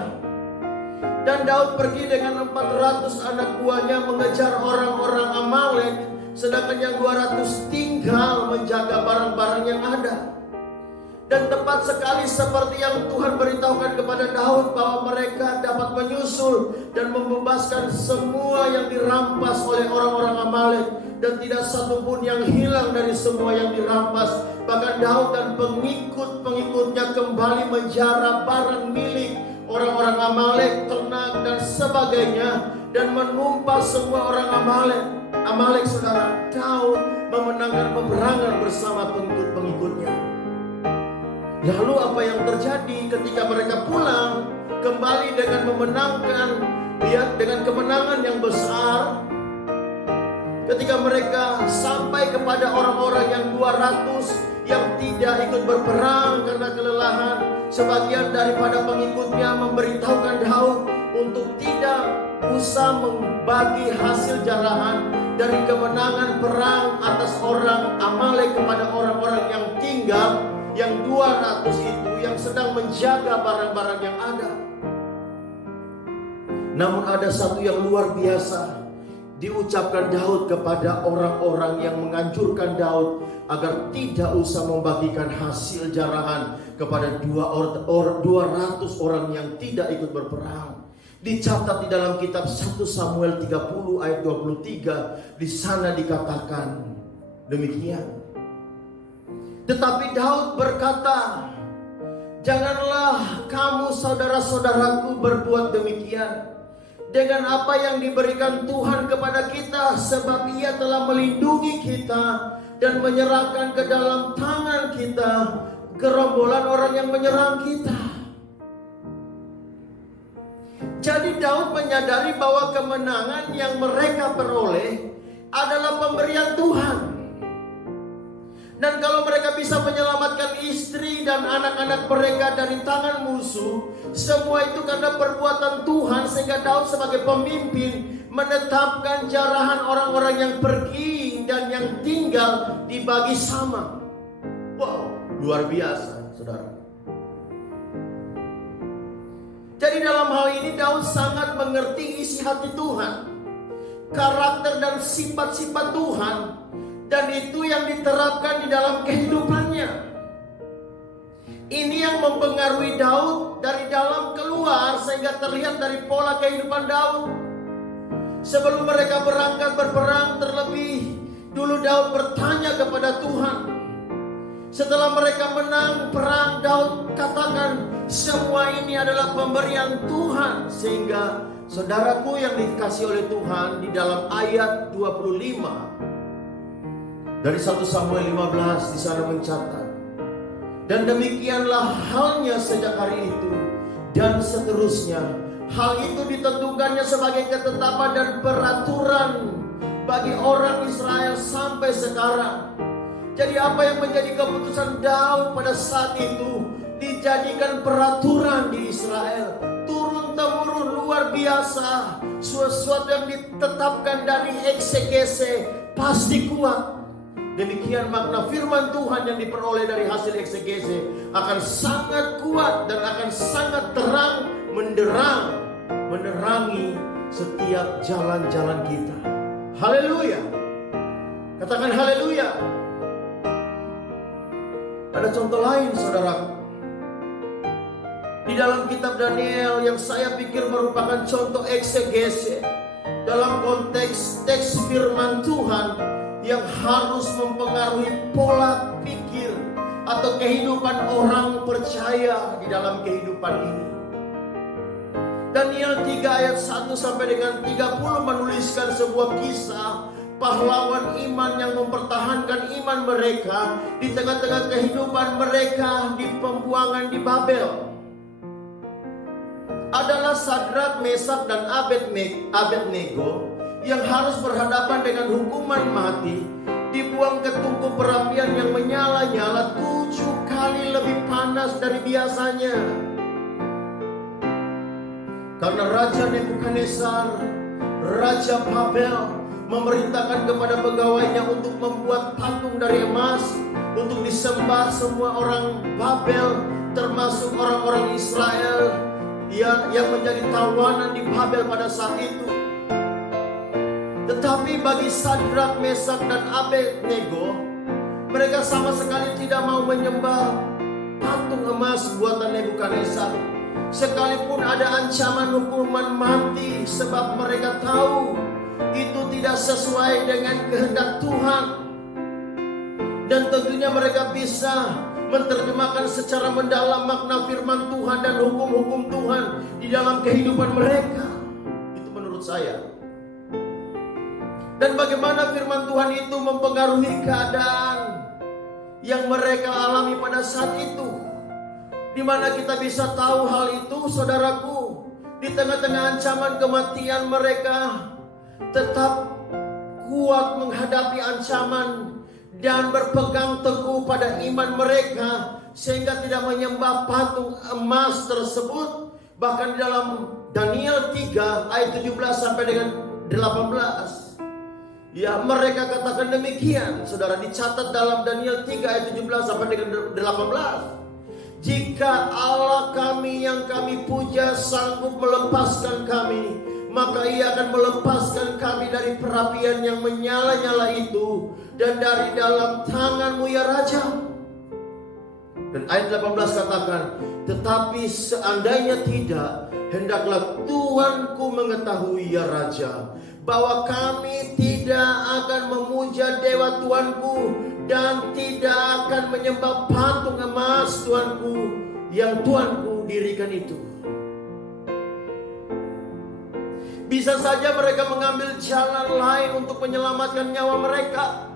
Dan Daud pergi dengan 400 anak buahnya mengejar orang-orang Amalek, sedangkan yang 200 tinggal menjaga barang-barang yang ada. Dan tepat sekali seperti yang Tuhan beritahukan kepada Daud bahwa mereka dapat menyusul dan membebaskan semua yang dirampas oleh orang-orang Amalek, dan tidak satupun yang hilang dari semua yang dirampas. Bahkan Daud dan pengikut-pengikutnya kembali menjara barang milik orang-orang Amalek, ternak dan sebagainya, dan menumpas semua orang Amalek. Saudara, Daud memenangkan peperangan bersama pengikut-pengikutnya. Lalu apa yang terjadi ketika mereka pulang kembali dengan memenangkan, lihat, dengan kemenangan yang besar. Ketika mereka sampai kepada orang-orang yang 200 yang tidak ikut berperang karena kelelahan, sebagian daripada pengikutnya memberitahukan Daud untuk tidak usah membagi hasil jarahan dari kemenangan perang atas orang Amalek kepada orang-orang yang tinggal, yang 200 itu yang sedang menjaga barang-barang yang ada. Namun ada satu yang luar biasa diucapkan Daud kepada orang-orang yang menganjurkan Daud agar tidak usah membagikan hasil jarahan kepada 200 orang yang tidak ikut berperang. Dicatat di dalam kitab 1 Samuel 30 ayat 23. Di sana dikatakan demikian. Tetapi Daud berkata, "Janganlah kamu saudara-saudaraku berbuat demikian dengan apa yang diberikan Tuhan kepada kita, sebab Ia telah melindungi kita dan menyerahkan ke dalam tangan kita gerombolan orang yang menyerang kita." Jadi Daud menyadari bahwa kemenangan yang mereka peroleh adalah pemberian Tuhan. Dan kalau mereka bisa menyelamatkan istri dan anak-anak mereka dari tangan musuh, semua itu karena perbuatan Tuhan, sehingga Daud sebagai pemimpin menetapkan jarahan orang-orang yang pergi dan yang tinggal dibagi sama. Wow, luar biasa, saudara. Jadi dalam hal ini Daud sangat mengerti isi hati Tuhan, karakter dan sifat-sifat Tuhan, dan itu yang diterapkan di dalam kehidupannya. Ini yang mempengaruhi Daud dari dalam keluar, sehingga terlihat dari pola kehidupan Daud. Sebelum mereka berangkat berperang, terlebih dulu Daud bertanya kepada Tuhan. Setelah mereka menang perang, Daud katakan, semua ini adalah pemberian Tuhan. Sehingga saudaraku yang dikasihi oleh Tuhan, di dalam ayat 25 dari 1 Samuel 15 di sana mencatat, dan demikianlah halnya sejak hari itu dan seterusnya. Hal itu ditentukannya sebagai ketetapan dan peraturan bagi orang Israel sampai sekarang. Jadi apa yang menjadi keputusan Daud pada saat itu dijadikan peraturan di Israel. Turun-temurun luar biasa. Sesuatu yang ditetapkan dari eksegese pasti kuat. Demikian makna firman Tuhan yang diperoleh dari hasil eksegese akan sangat kuat dan akan sangat terang menerangi setiap jalan-jalan kita. Haleluya. Katakan haleluya. Ada contoh lain, saudara. Di dalam kitab Daniel yang saya pikir merupakan contoh eksegese dalam konteks teks firman Tuhan yang harus mempengaruhi pola pikir atau kehidupan orang percaya di dalam kehidupan ini. Daniel 3 ayat 1 sampai dengan 30 menuliskan sebuah kisah pahlawan iman yang mempertahankan iman mereka di tengah-tengah kehidupan mereka di pembuangan di Babel. Adalah Sadrak, Mesak, dan Abednego yang harus berhadapan dengan hukuman mati, dibuang ke tungku perapian yang menyala-nyala 7 kali lebih panas dari biasanya. Karena Raja Nebukadnezar, Raja Babel, memerintahkan kepada pegawainya untuk membuat patung dari emas untuk disembah semua orang Babel, termasuk orang-orang Israel yang menjadi tawanan di Babel pada saat itu. Tetapi bagi Sadrak, Mesak, dan Abednego, mereka sama sekali tidak mau menyembah patung emas buatan Nebukadnezar, sekalipun ada ancaman hukuman mati, sebab mereka tahu itu tidak sesuai dengan kehendak Tuhan. Dan tentunya mereka bisa menerjemahkan secara mendalam makna firman Tuhan dan hukum-hukum Tuhan di dalam kehidupan mereka. Itu menurut saya. Dan bagaimana firman Tuhan itu mempengaruhi keadaan yang mereka alami pada saat itu. Di mana kita bisa tahu hal itu, saudaraku? Di tengah-tengah ancaman kematian, mereka tetap kuat menghadapi ancaman dan berpegang teguh pada iman mereka, sehingga tidak menyembah patung emas tersebut. Bahkan di dalam Daniel 3 ayat 17 sampai dengan 18, ya, mereka katakan demikian, saudara, dicatat dalam Daniel 3 ayat 17 sampai dengan 18. Jika Allah kami yang kami puja sanggup melepaskan kami, maka Ia akan melepaskan kami dari perapian yang menyala-nyala itu dan dari dalam tangan-Mu, ya Raja. Dan ayat 18 katakan, tetapi seandainya tidak, hendaklah Tuanku mengetahui, ya Raja, bahwa kami tidak akan memuja dewa Tuanku dan tidak akan menyembah patung emas Tuanku yang Tuanku dirikan itu. Bisa saja mereka mengambil jalan lain untuk menyelamatkan nyawa mereka.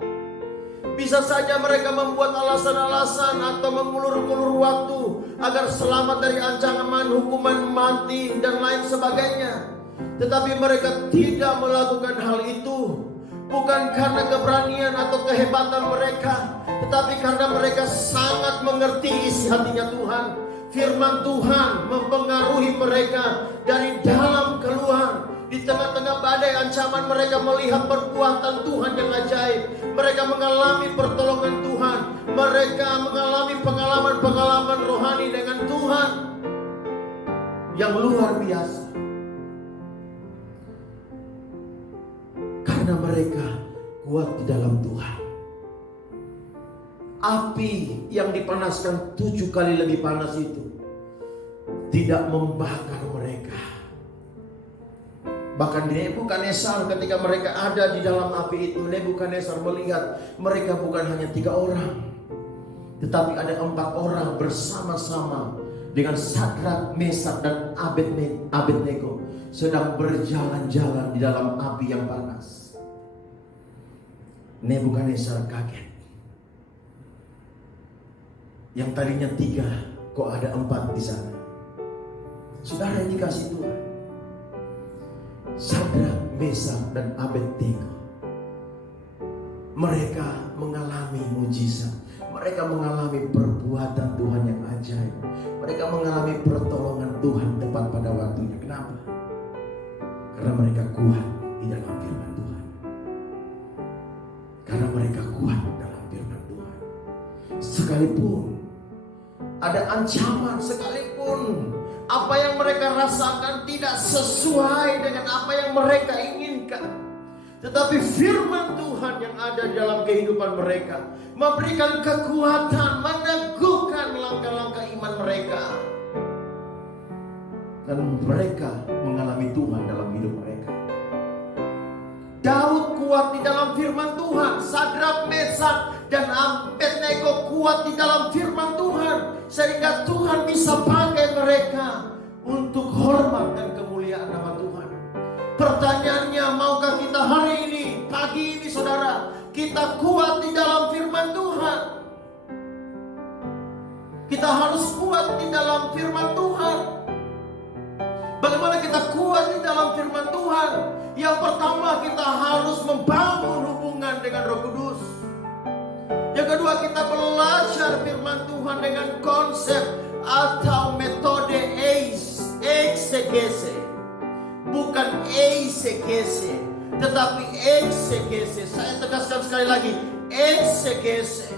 Bisa saja mereka membuat alasan-alasan atau mengulur-ulur waktu agar selamat dari ancaman hukuman mati dan lain sebagainya. Tetapi mereka tidak melakukan hal itu, bukan karena keberanian atau kehebatan mereka, tetapi karena mereka sangat mengerti isi hatinya Tuhan. Firman Tuhan mempengaruhi mereka dari dalam keluar. Di tengah-tengah badai ancaman, mereka melihat perbuatan Tuhan yang ajaib. Mereka mengalami pertolongan Tuhan. Mereka mengalami pengalaman-pengalaman rohani dengan Tuhan yang luar biasa. Karena mereka kuat di dalam Tuhan. Api yang dipanaskan 7 kali lebih panas itu tidak membakar mereka. Bahkan Nebukadnezar ketika mereka ada di dalam api itu, Nebukadnezar melihat mereka bukan hanya 3 orang, tetapi ada 4 orang bersama-sama dengan Sadrak, Mesak, dan Abednego sedang berjalan-jalan di dalam api yang panas. Nebukadnezar kaget. Yang tadinya 3, kok ada 4 di sana. Saudara yang dikasih Tuhan, Sadrak, Mesak, dan Abednego, mereka mengalami mujizat. Mereka mengalami perbuatan Tuhan yang ajaib. Mereka mengalami pertolongan Tuhan tepat pada waktunya. Kenapa? Karena mereka kuat di dalam firman Tuhan. Karena mereka kuat dalam firman Tuhan. Sekalipun ada ancaman, sekalipun apa yang mereka rasakan tidak sesuai dengan apa yang mereka inginkan, tetapi firman Tuhan yang ada dalam kehidupan mereka memberikan kekuatan, meneguhkan langkah-langkah iman mereka. Dan mereka mengalami Tuhan dalam hidup mereka. Daud kuat di dalam firman Tuhan. Sadrak, Mesak, dan Abednego kuat di dalam firman Tuhan, sehingga Tuhan bisa pakai mereka untuk hormat dan kemuliaan nama Tuhan. Pertanyaannya, maukah kita hari ini, pagi ini saudara, kita kuat di dalam firman Tuhan? Kita harus kuat di dalam firman Tuhan. Bagaimana kita kuat di dalam firman Tuhan? Yang pertama, kita harus membangun hubungan dengan Roh Kudus. Yang kedua, kita belajar firman Tuhan dengan konsep atau metode eksegese. Bukan exegese, tetapi eksegese. Saya tegaskan sekali lagi, eksegese.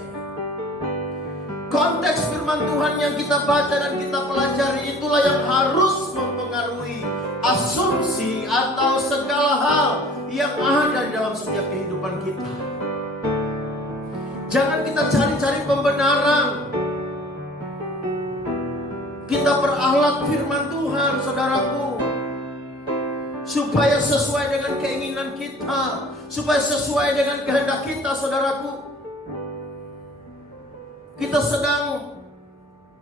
Konteks firman Tuhan yang kita baca dan kita pelajari itulah yang harus mempengaruhi asumsi atau segala hal yang ada dalam setiap kehidupan kita. Jangan kita cari-cari pembenaran. Kita peralat firman Tuhan, saudaraku, supaya sesuai dengan keinginan kita, supaya sesuai dengan kehendak kita, saudaraku. Kita sedang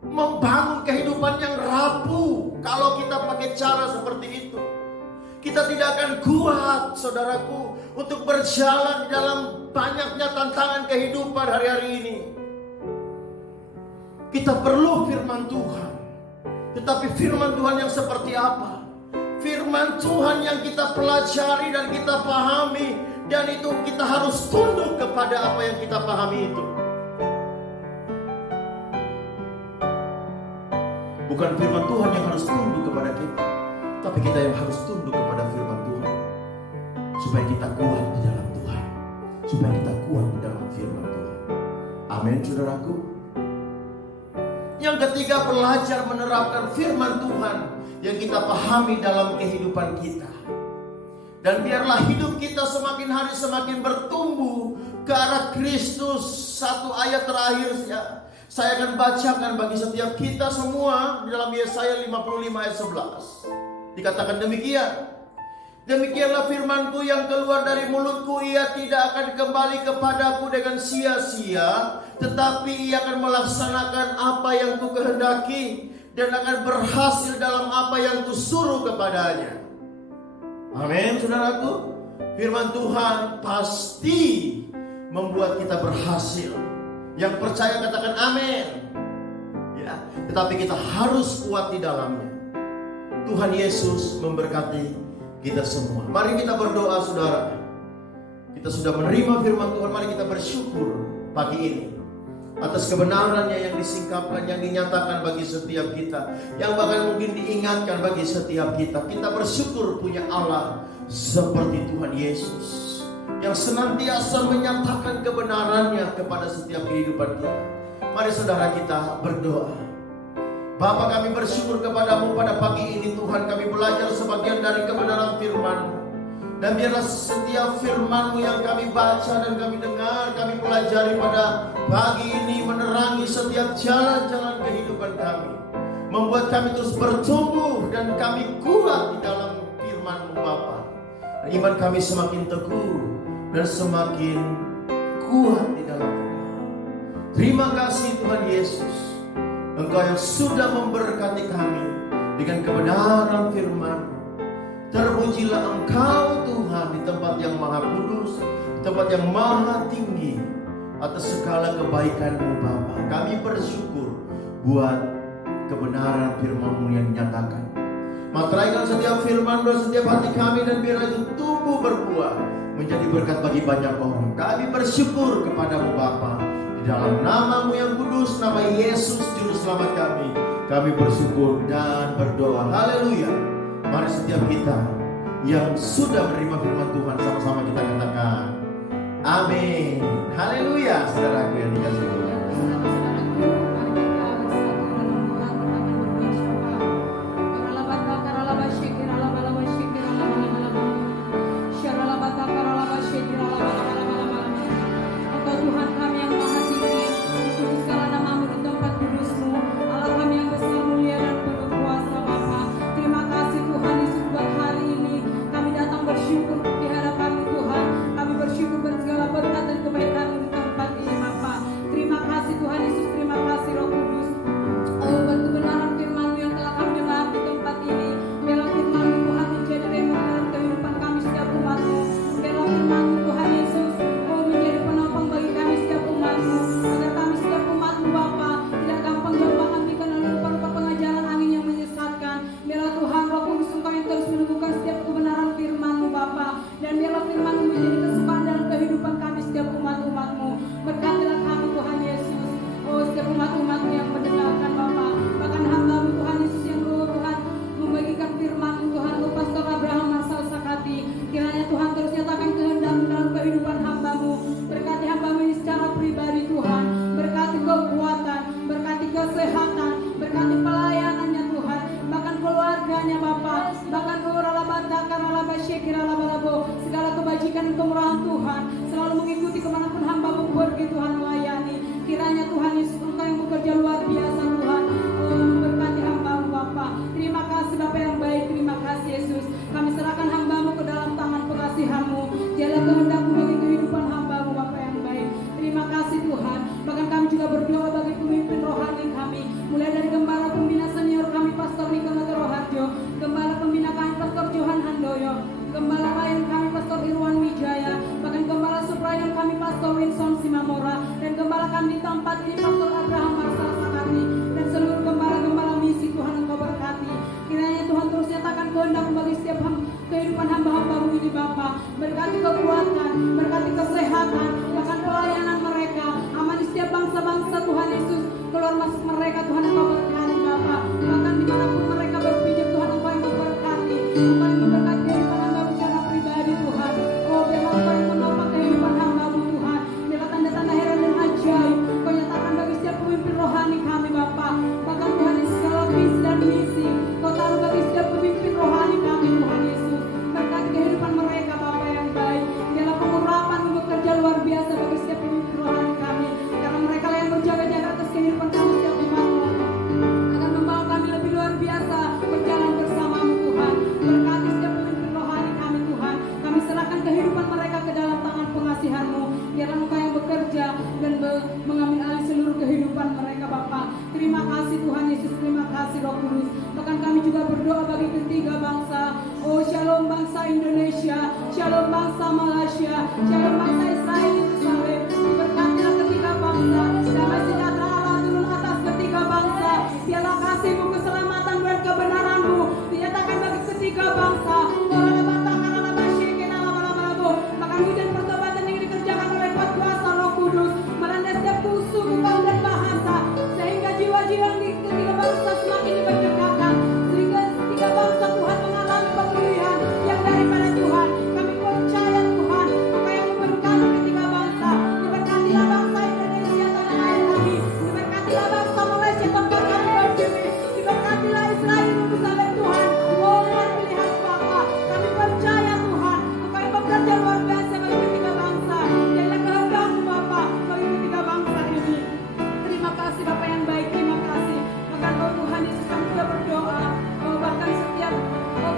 membangun kehidupan yang rapuh kalau kita pakai cara seperti itu. Kita tidak akan kuat, saudaraku, untuk berjalan dalam banyaknya tantangan kehidupan hari-hari ini. Kita perlu firman Tuhan. Tetapi firman Tuhan yang seperti apa? Firman Tuhan yang kita pelajari dan kita pahami, dan itu kita harus tunduk kepada apa yang kita pahami itu. Bukan firman Tuhan yang harus tunduk kepada kita, tapi kita yang harus tunduk kepada firman Tuhan. Supaya kita kuat di dalam Tuhan, supaya kita kuat di dalam firman Tuhan. Amin, saudaraku. Yang ketiga, belajar menerapkan firman Tuhan yang kita pahami dalam kehidupan kita. Dan biarlah hidup kita semakin hari semakin bertumbuh ke arah Kristus. Satu ayat terakhir saya akan bacakan bagi setiap kita semua di dalam Yesaya 55 ayat 11. Dikatakan demikian. Demikianlah firmanku yang keluar dari mulutku, ia tidak akan kembali kepadaku dengan sia-sia, tetapi ia akan melaksanakan apa yang ku kehendaki dan akan berhasil dalam apa yang ku suruh kepadanya. Amin, saudaraku. Firman Tuhan pasti membuat kita berhasil. Yang percaya katakan amin. Ya, tetapi kita harus kuat di dalamnya. Tuhan Yesus memberkati kita semua. Mari kita berdoa, saudara. Kita sudah menerima firman Tuhan. Mari kita bersyukur pagi ini atas kebenarannya yang disingkapkan, yang dinyatakan bagi setiap kita, yang bahkan mungkin diingatkan bagi setiap kita. Kita bersyukur punya Allah seperti Tuhan Yesus, yang senantiasa menyatakan kebenarannya kepada setiap kehidupan kita. Mari saudara kita berdoa. Bapa, kami bersyukur kepadamu pada pagi ini Tuhan. Kami belajar sebagian dari kebenaran firman-Mu. Dan biarlah setiap firman-Mu yang kami baca dan kami dengar, kami pelajari pada pagi ini menerangi setiap jalan-jalan kehidupan kami, membuat kami terus bertumbuh dan kami kuat di dalam firman-Mu Bapa. Dan iman kami semakin teguh dan semakin kuat di dalam Tuhan. Terima kasih Tuhan Yesus, Engkau yang sudah memberkati kami dengan kebenaran firman-Mu. Terpujilah Engkau Tuhan di tempat yang maha kudus, tempat yang maha tinggi, atas segala kebaikan-Mu Bapa. Kami bersyukur buat kebenaran firman-Mu yang dinyatakan. Materaikan setiap firman dalam setiap hati kami, dan biarlah itu tumbuh berbuah menjadi berkat bagi banyak orang. Kami bersyukur kepadamu Bapa. Di dalam nama-Mu yang kudus, nama Yesus Juru Selamat kami bersyukur dan berdoa. Haleluya. Mari setiap kita yang sudah menerima firman Tuhan, sama-sama kita katakan amin. Haleluya. Saudaraku yang dikasihi Tuhan. Kami datang bersyukur di hadapan Tuhan. Kami bersyukur segala berkat dan Jalan kehendak-Mu bagi kehidupan hamba-Mu Bapa yang baik. Terima kasih Tuhan. Bahkan kami juga berdoa bagi pemimpin rohani kami, mulai dari Gembala Pembina Senior kami Pastor Niko Nagaro Harjo, Gembala Pembina kami Pastor Johan Handoyo, Gembala Layan kami Pastor Irwan Wijaya, bahkan Gembala Suprayan kami Pastor Wilson Simamora, dan Gembala kami di tempat ini Pastor Abraham Marsal Sakati, dan seluruh gembala-gembala misi Tuhan Engkau berkati. Kiranya Tuhan terus nyatakan kehendak bagi setiap kehidupan hamba-hamba-Mu ini Bapa. Berkati kekuatan, berkati kesehatan, bahkan pelayanan mereka. Amani setiap bangsa-bangsa Tuhan Yesus, keluar masuk mereka Tuhan Engkau berkati Bapa. Bahkan dimanapun mereka berpijak Tuhan Engkau yang memberkati. Engkau yang memberkati kehidupan hamba-Mu secara pribadi Tuhan. Oh biarlah Engkau yang menopang kehidupan hamba-Mu Tuhan. Biarlah tanda-tanda heran dan ajaib Kau nyatakan bagi setiap pemimpin rohani kami Bapa. Bahkan Tuhan Yesus segala visi dan misi Kau taruh bagi setiap pemimpin rohani kami Tuhan Yesus. Berkati kehidupan mereka Bapa yang baik. Biarlah pengurapan-Mu bekerja luar biasa bagi setiap pemimpin rohani kami. Karena mereka yang berjaga-jaga atas kehidupan kami setiap umat-Mu akan membawa kami lebih luar biasa berjalan bersama-Mu Tuhan. Berkati setiap pemimpin rohani kami Tuhan. Kami serahkan kehidupan mereka ke dalam tangan pengasihan-Mu. Biarlah Engkau yang bekerja dan mengambil alih seluruh kehidupan mereka Bapa. Terima kasih Tuhan Yesus, terima kasih Roh Kudus. Bahkan kami juga berdoa bagi ketiga bangsa. Oh shalom bangsa Indonesia, shalom bangsa Malaysia, shalom bangsa Israel Yerusalem. Diberkatilah ketiga bangsa, damai sejahtera Allah turun atas ketiga bangsa. Biarlah kasih-Mu, keselamatan dan kebenaran-Mu dinyatakan bagi ketiga bangsa. Bahkan hujan pertobatan yang dikerjakan oleh kuasa Roh Kudus melanda setiap suku, kaum dan bahasa, sehingga jiwa-jiwa di ketiga bangsa semakin diberkatakan, sehingga ketiga bangsa Tuhan mengalami pemulihan yang daripada Tuhan. Kami percaya Tuhan Engkau yang memberkati ketiga bangsa. Diberkatilah bangsa Indonesia tanah air kami, diberkatilah bangsa Malaysia tempat kami berdiri, diberkatilah Israel Yerusalem Tuhan. Oh Tuhan pilihan Bapa, kami percaya Tuhan Engkau yang bekerja luar biasa bagi ketiga bangsa. Jadilah kehendak-Mu Bapa bagi ketiga bangsa ini. Terima kasih Bapa yang baik, terima kasih. Bahkan oh Tuhan Yesus kami juga berdoa, oh bahkan setiap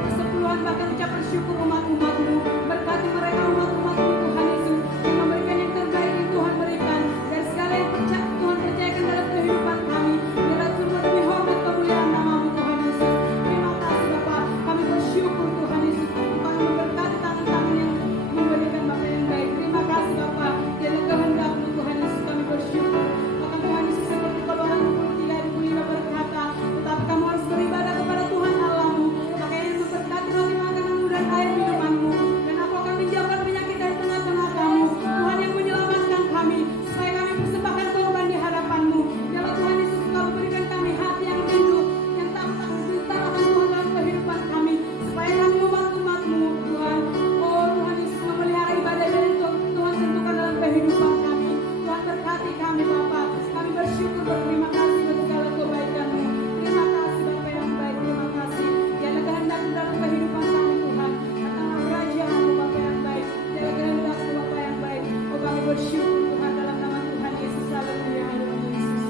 persepuluhan bahkan ucapan syukur umat-umat-Mu. Berkati mereka umat-umat-Mu Tuhan Yesus yang memberikan yang terbaik yang Tuhan berikan, dan segala yang Tuhan percayakan dalam kehidupan kami. Biarlah semua demi hormat kemuliaan nama-Mu Tuhan Yesus. Terima kasih Bapa, kami bersyukur Tuhan Yesus Engkau yang memberkati tangan-tangan yang memberikan Bapa yang baik. Terima kasih Bapa, jadi kehendak-Mu Tuhan Yesus kami bersyukur. Bahkan Tuhan Yesus seperti Keluaran 23 ayat 25 berkata, tetapi kamu harus beribadah kepada Tuhan Allah-Mu, maka yang memberkati roti makanan-Mu dan air minuman-Mu, dan aku akan menjauhkan penyakit dari tengah-tengah kamu. Tuhan yang menyelamatkan kami, supaya kami persembahkan korban di hadapan-Mu. Biarlah Tuhan Yesus Engkau berikan kami hati yang rindu, yang takut akan Tuhan dalam kehidupan kami, supaya kami umat-umat-Mu Tuhan. Oh Tuhan Yesus memelihara ibadah-ibadah yang Tuhan tentukan dalam kehidupan kami. Tuhan berkati kami Bapa, kami bersyukur berterima kasih buat segala kebaikan-Mu. Terima kasih Bapa yang baik, terima kasih. Jalan kehendak-Mu dalam kehidupan kami Tuhan. Datanglah kerajaan-Mu Bapa yang baik, jalan kehendak-Mu Bapa yang baik. Oh kami bersyukur Tuhan dalam nama Tuhan Yesus. Haleluya, haleluya Yesus.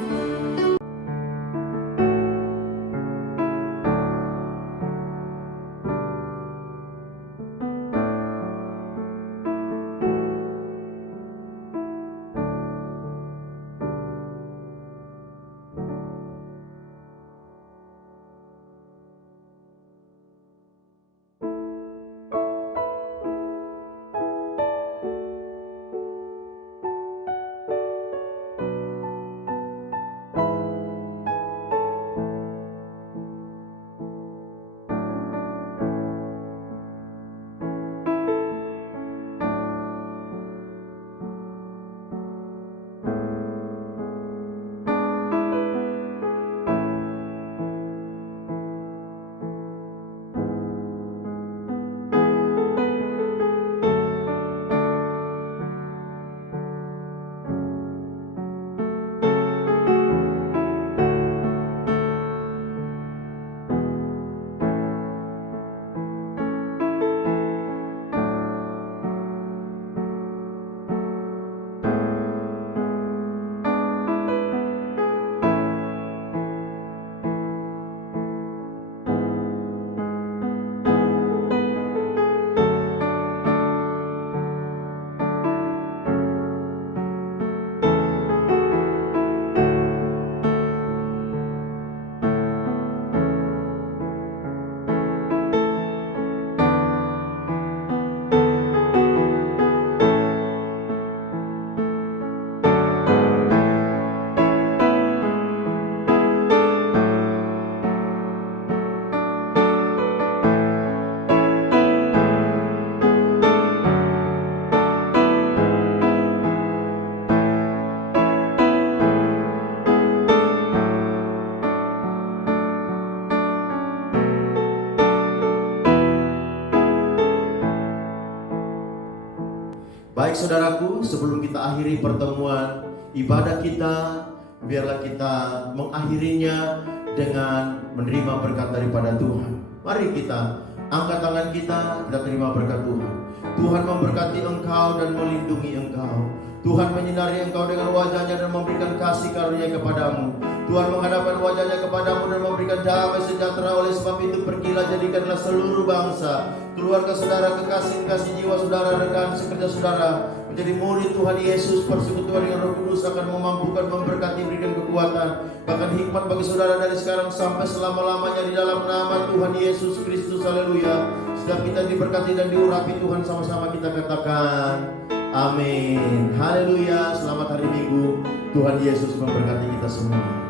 Baik saudaraku, sebelum kita akhiri pertemuan ibadah kita, biarlah kita mengakhirinya dengan menerima berkat daripada Tuhan. Mari kita angkat tangan kita terima berkat Tuhan. Tuhan memberkati engkau dan melindungi engkau. Tuhan menyinari engkau dengan wajahnya dan memberikan kasih karunia kepadamu. Tuhan menghadapkan wajahnya kepadamu dan memberikan damai sejahtera. Oleh sebab itu pergilah, jadikanlah seluruh bangsa, keluarga saudara, kekasih jiwa saudara, rekan sekerja saudara menjadi murid Tuhan Yesus. Persekutuan dengan Roh Kudus akan memampukan, memberkati, berikan kekuatan, bahkan hikmat bagi saudara dari sekarang sampai selama-lamanya di dalam nama Tuhan Yesus Kristus. Haleluya. Setiap kita diberkati dan diurapi Tuhan, sama-sama kita katakan amin. Haleluya. Selamat hari Minggu. Tuhan Yesus memberkati kita semua.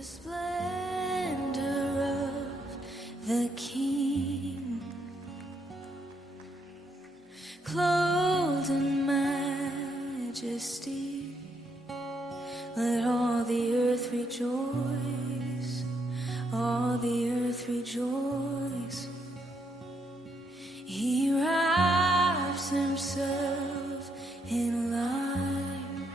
The splendor of the King, clothed in majesty, let all the earth rejoice, all the earth rejoice. He wraps himself in light,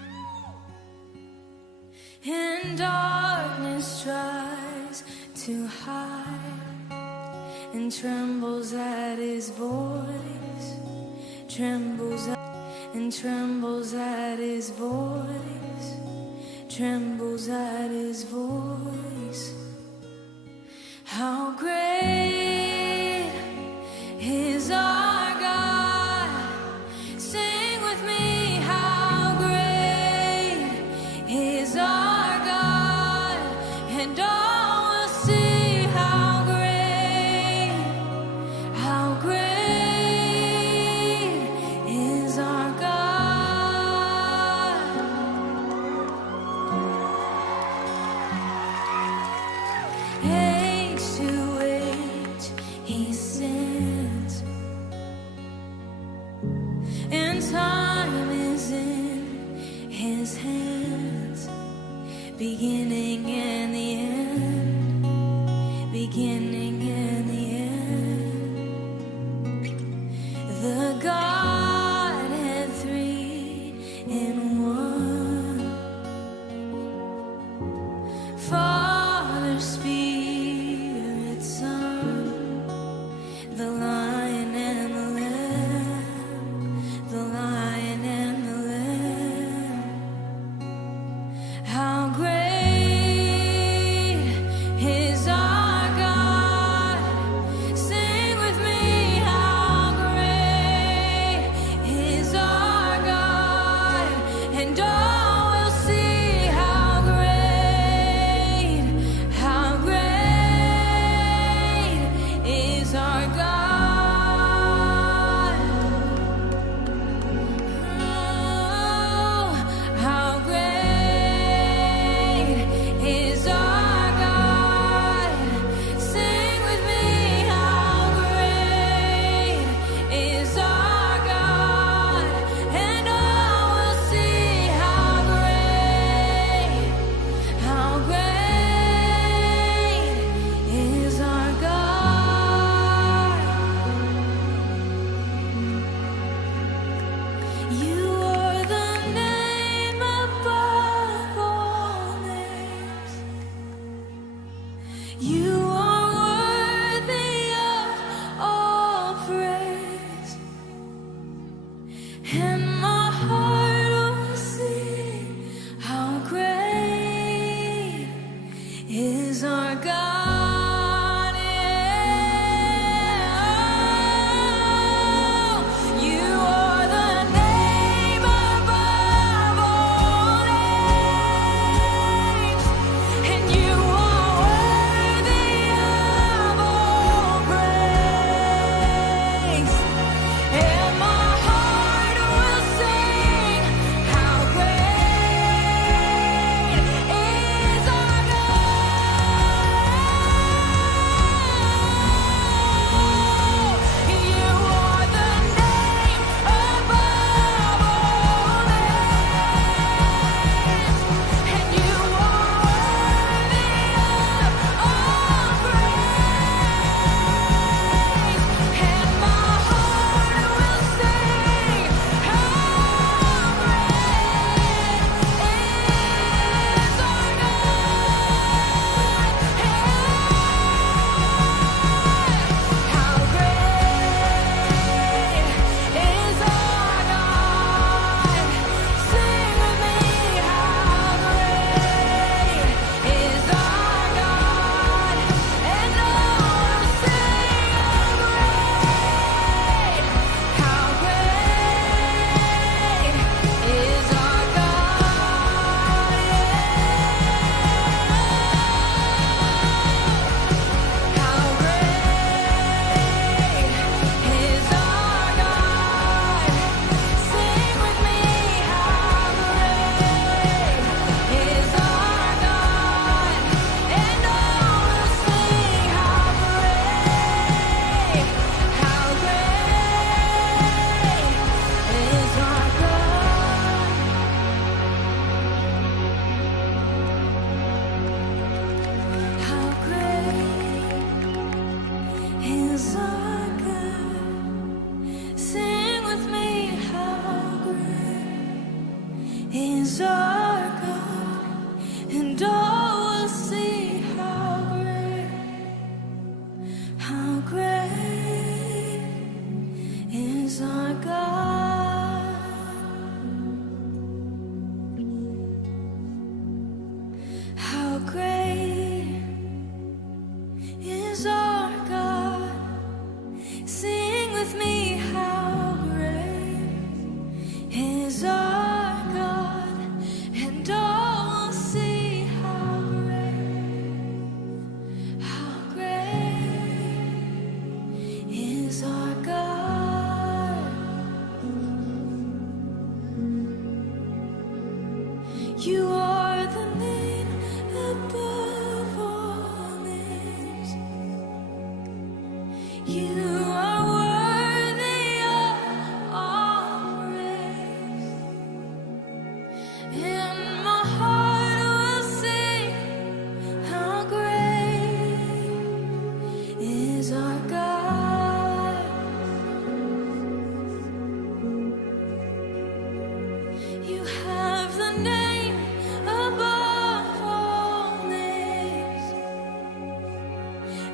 and darkness tries to hide, and trembles at his voice, trembles and trembles at his voice, trembles at his voice. How great is our God? Sing with me, how great is our God, and all will see how great is our God. Age to age he stands, and time is in his hands, beginning and the end, beginning and the end. The Godhead three in one, Father, Spirit, Son, the Lion and the Lamb, the Lion and the Lamb. How great great is our God. Sing with me, how great is our God, and all will see how great is our God. You are the name above all names. You are worthy of all praise, and my heart will sing how great is our God. You have the name above all names,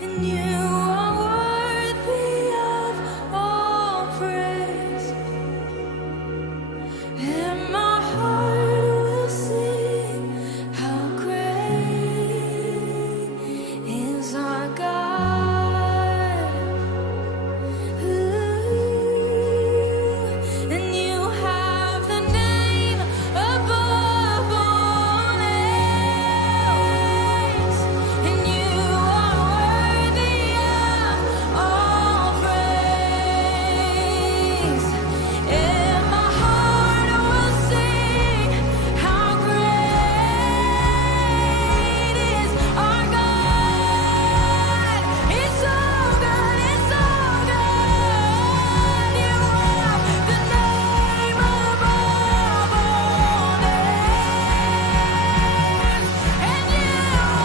and you are worthy of all praise, and my heart will sing how great is our God. And you have the name above all names, and you are worthy of all praise, and my heart will sing how great is our God. It's so good, it's so good. You have the name above all names, and you are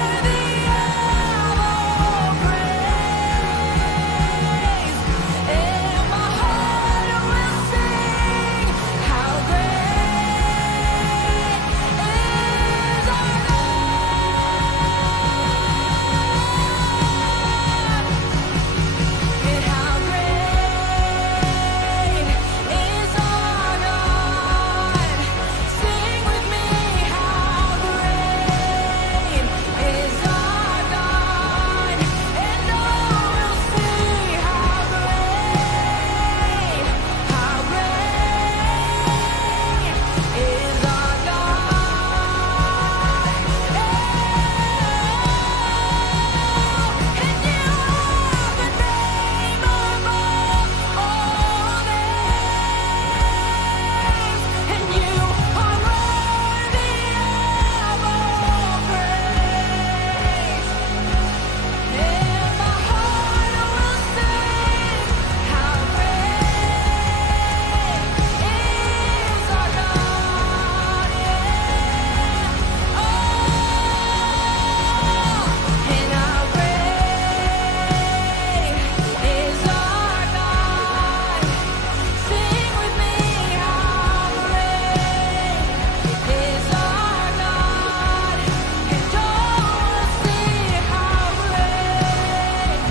worthy of all praise, and my heart will sing how great is our God. And how great is our God. Sing with me, how great is our God. And all will see how great is our God. And you have the name above all names, and you are worthy of all praise, and my heart will sing how great is our God. Oh, and how great is our God. Sing with me, how great is our God, and all will see how great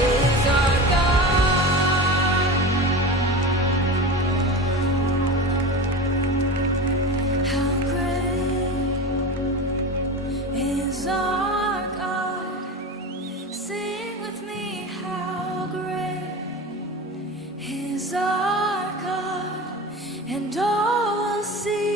is our God. How great is our God. Sing with me, how great is our God, and all will see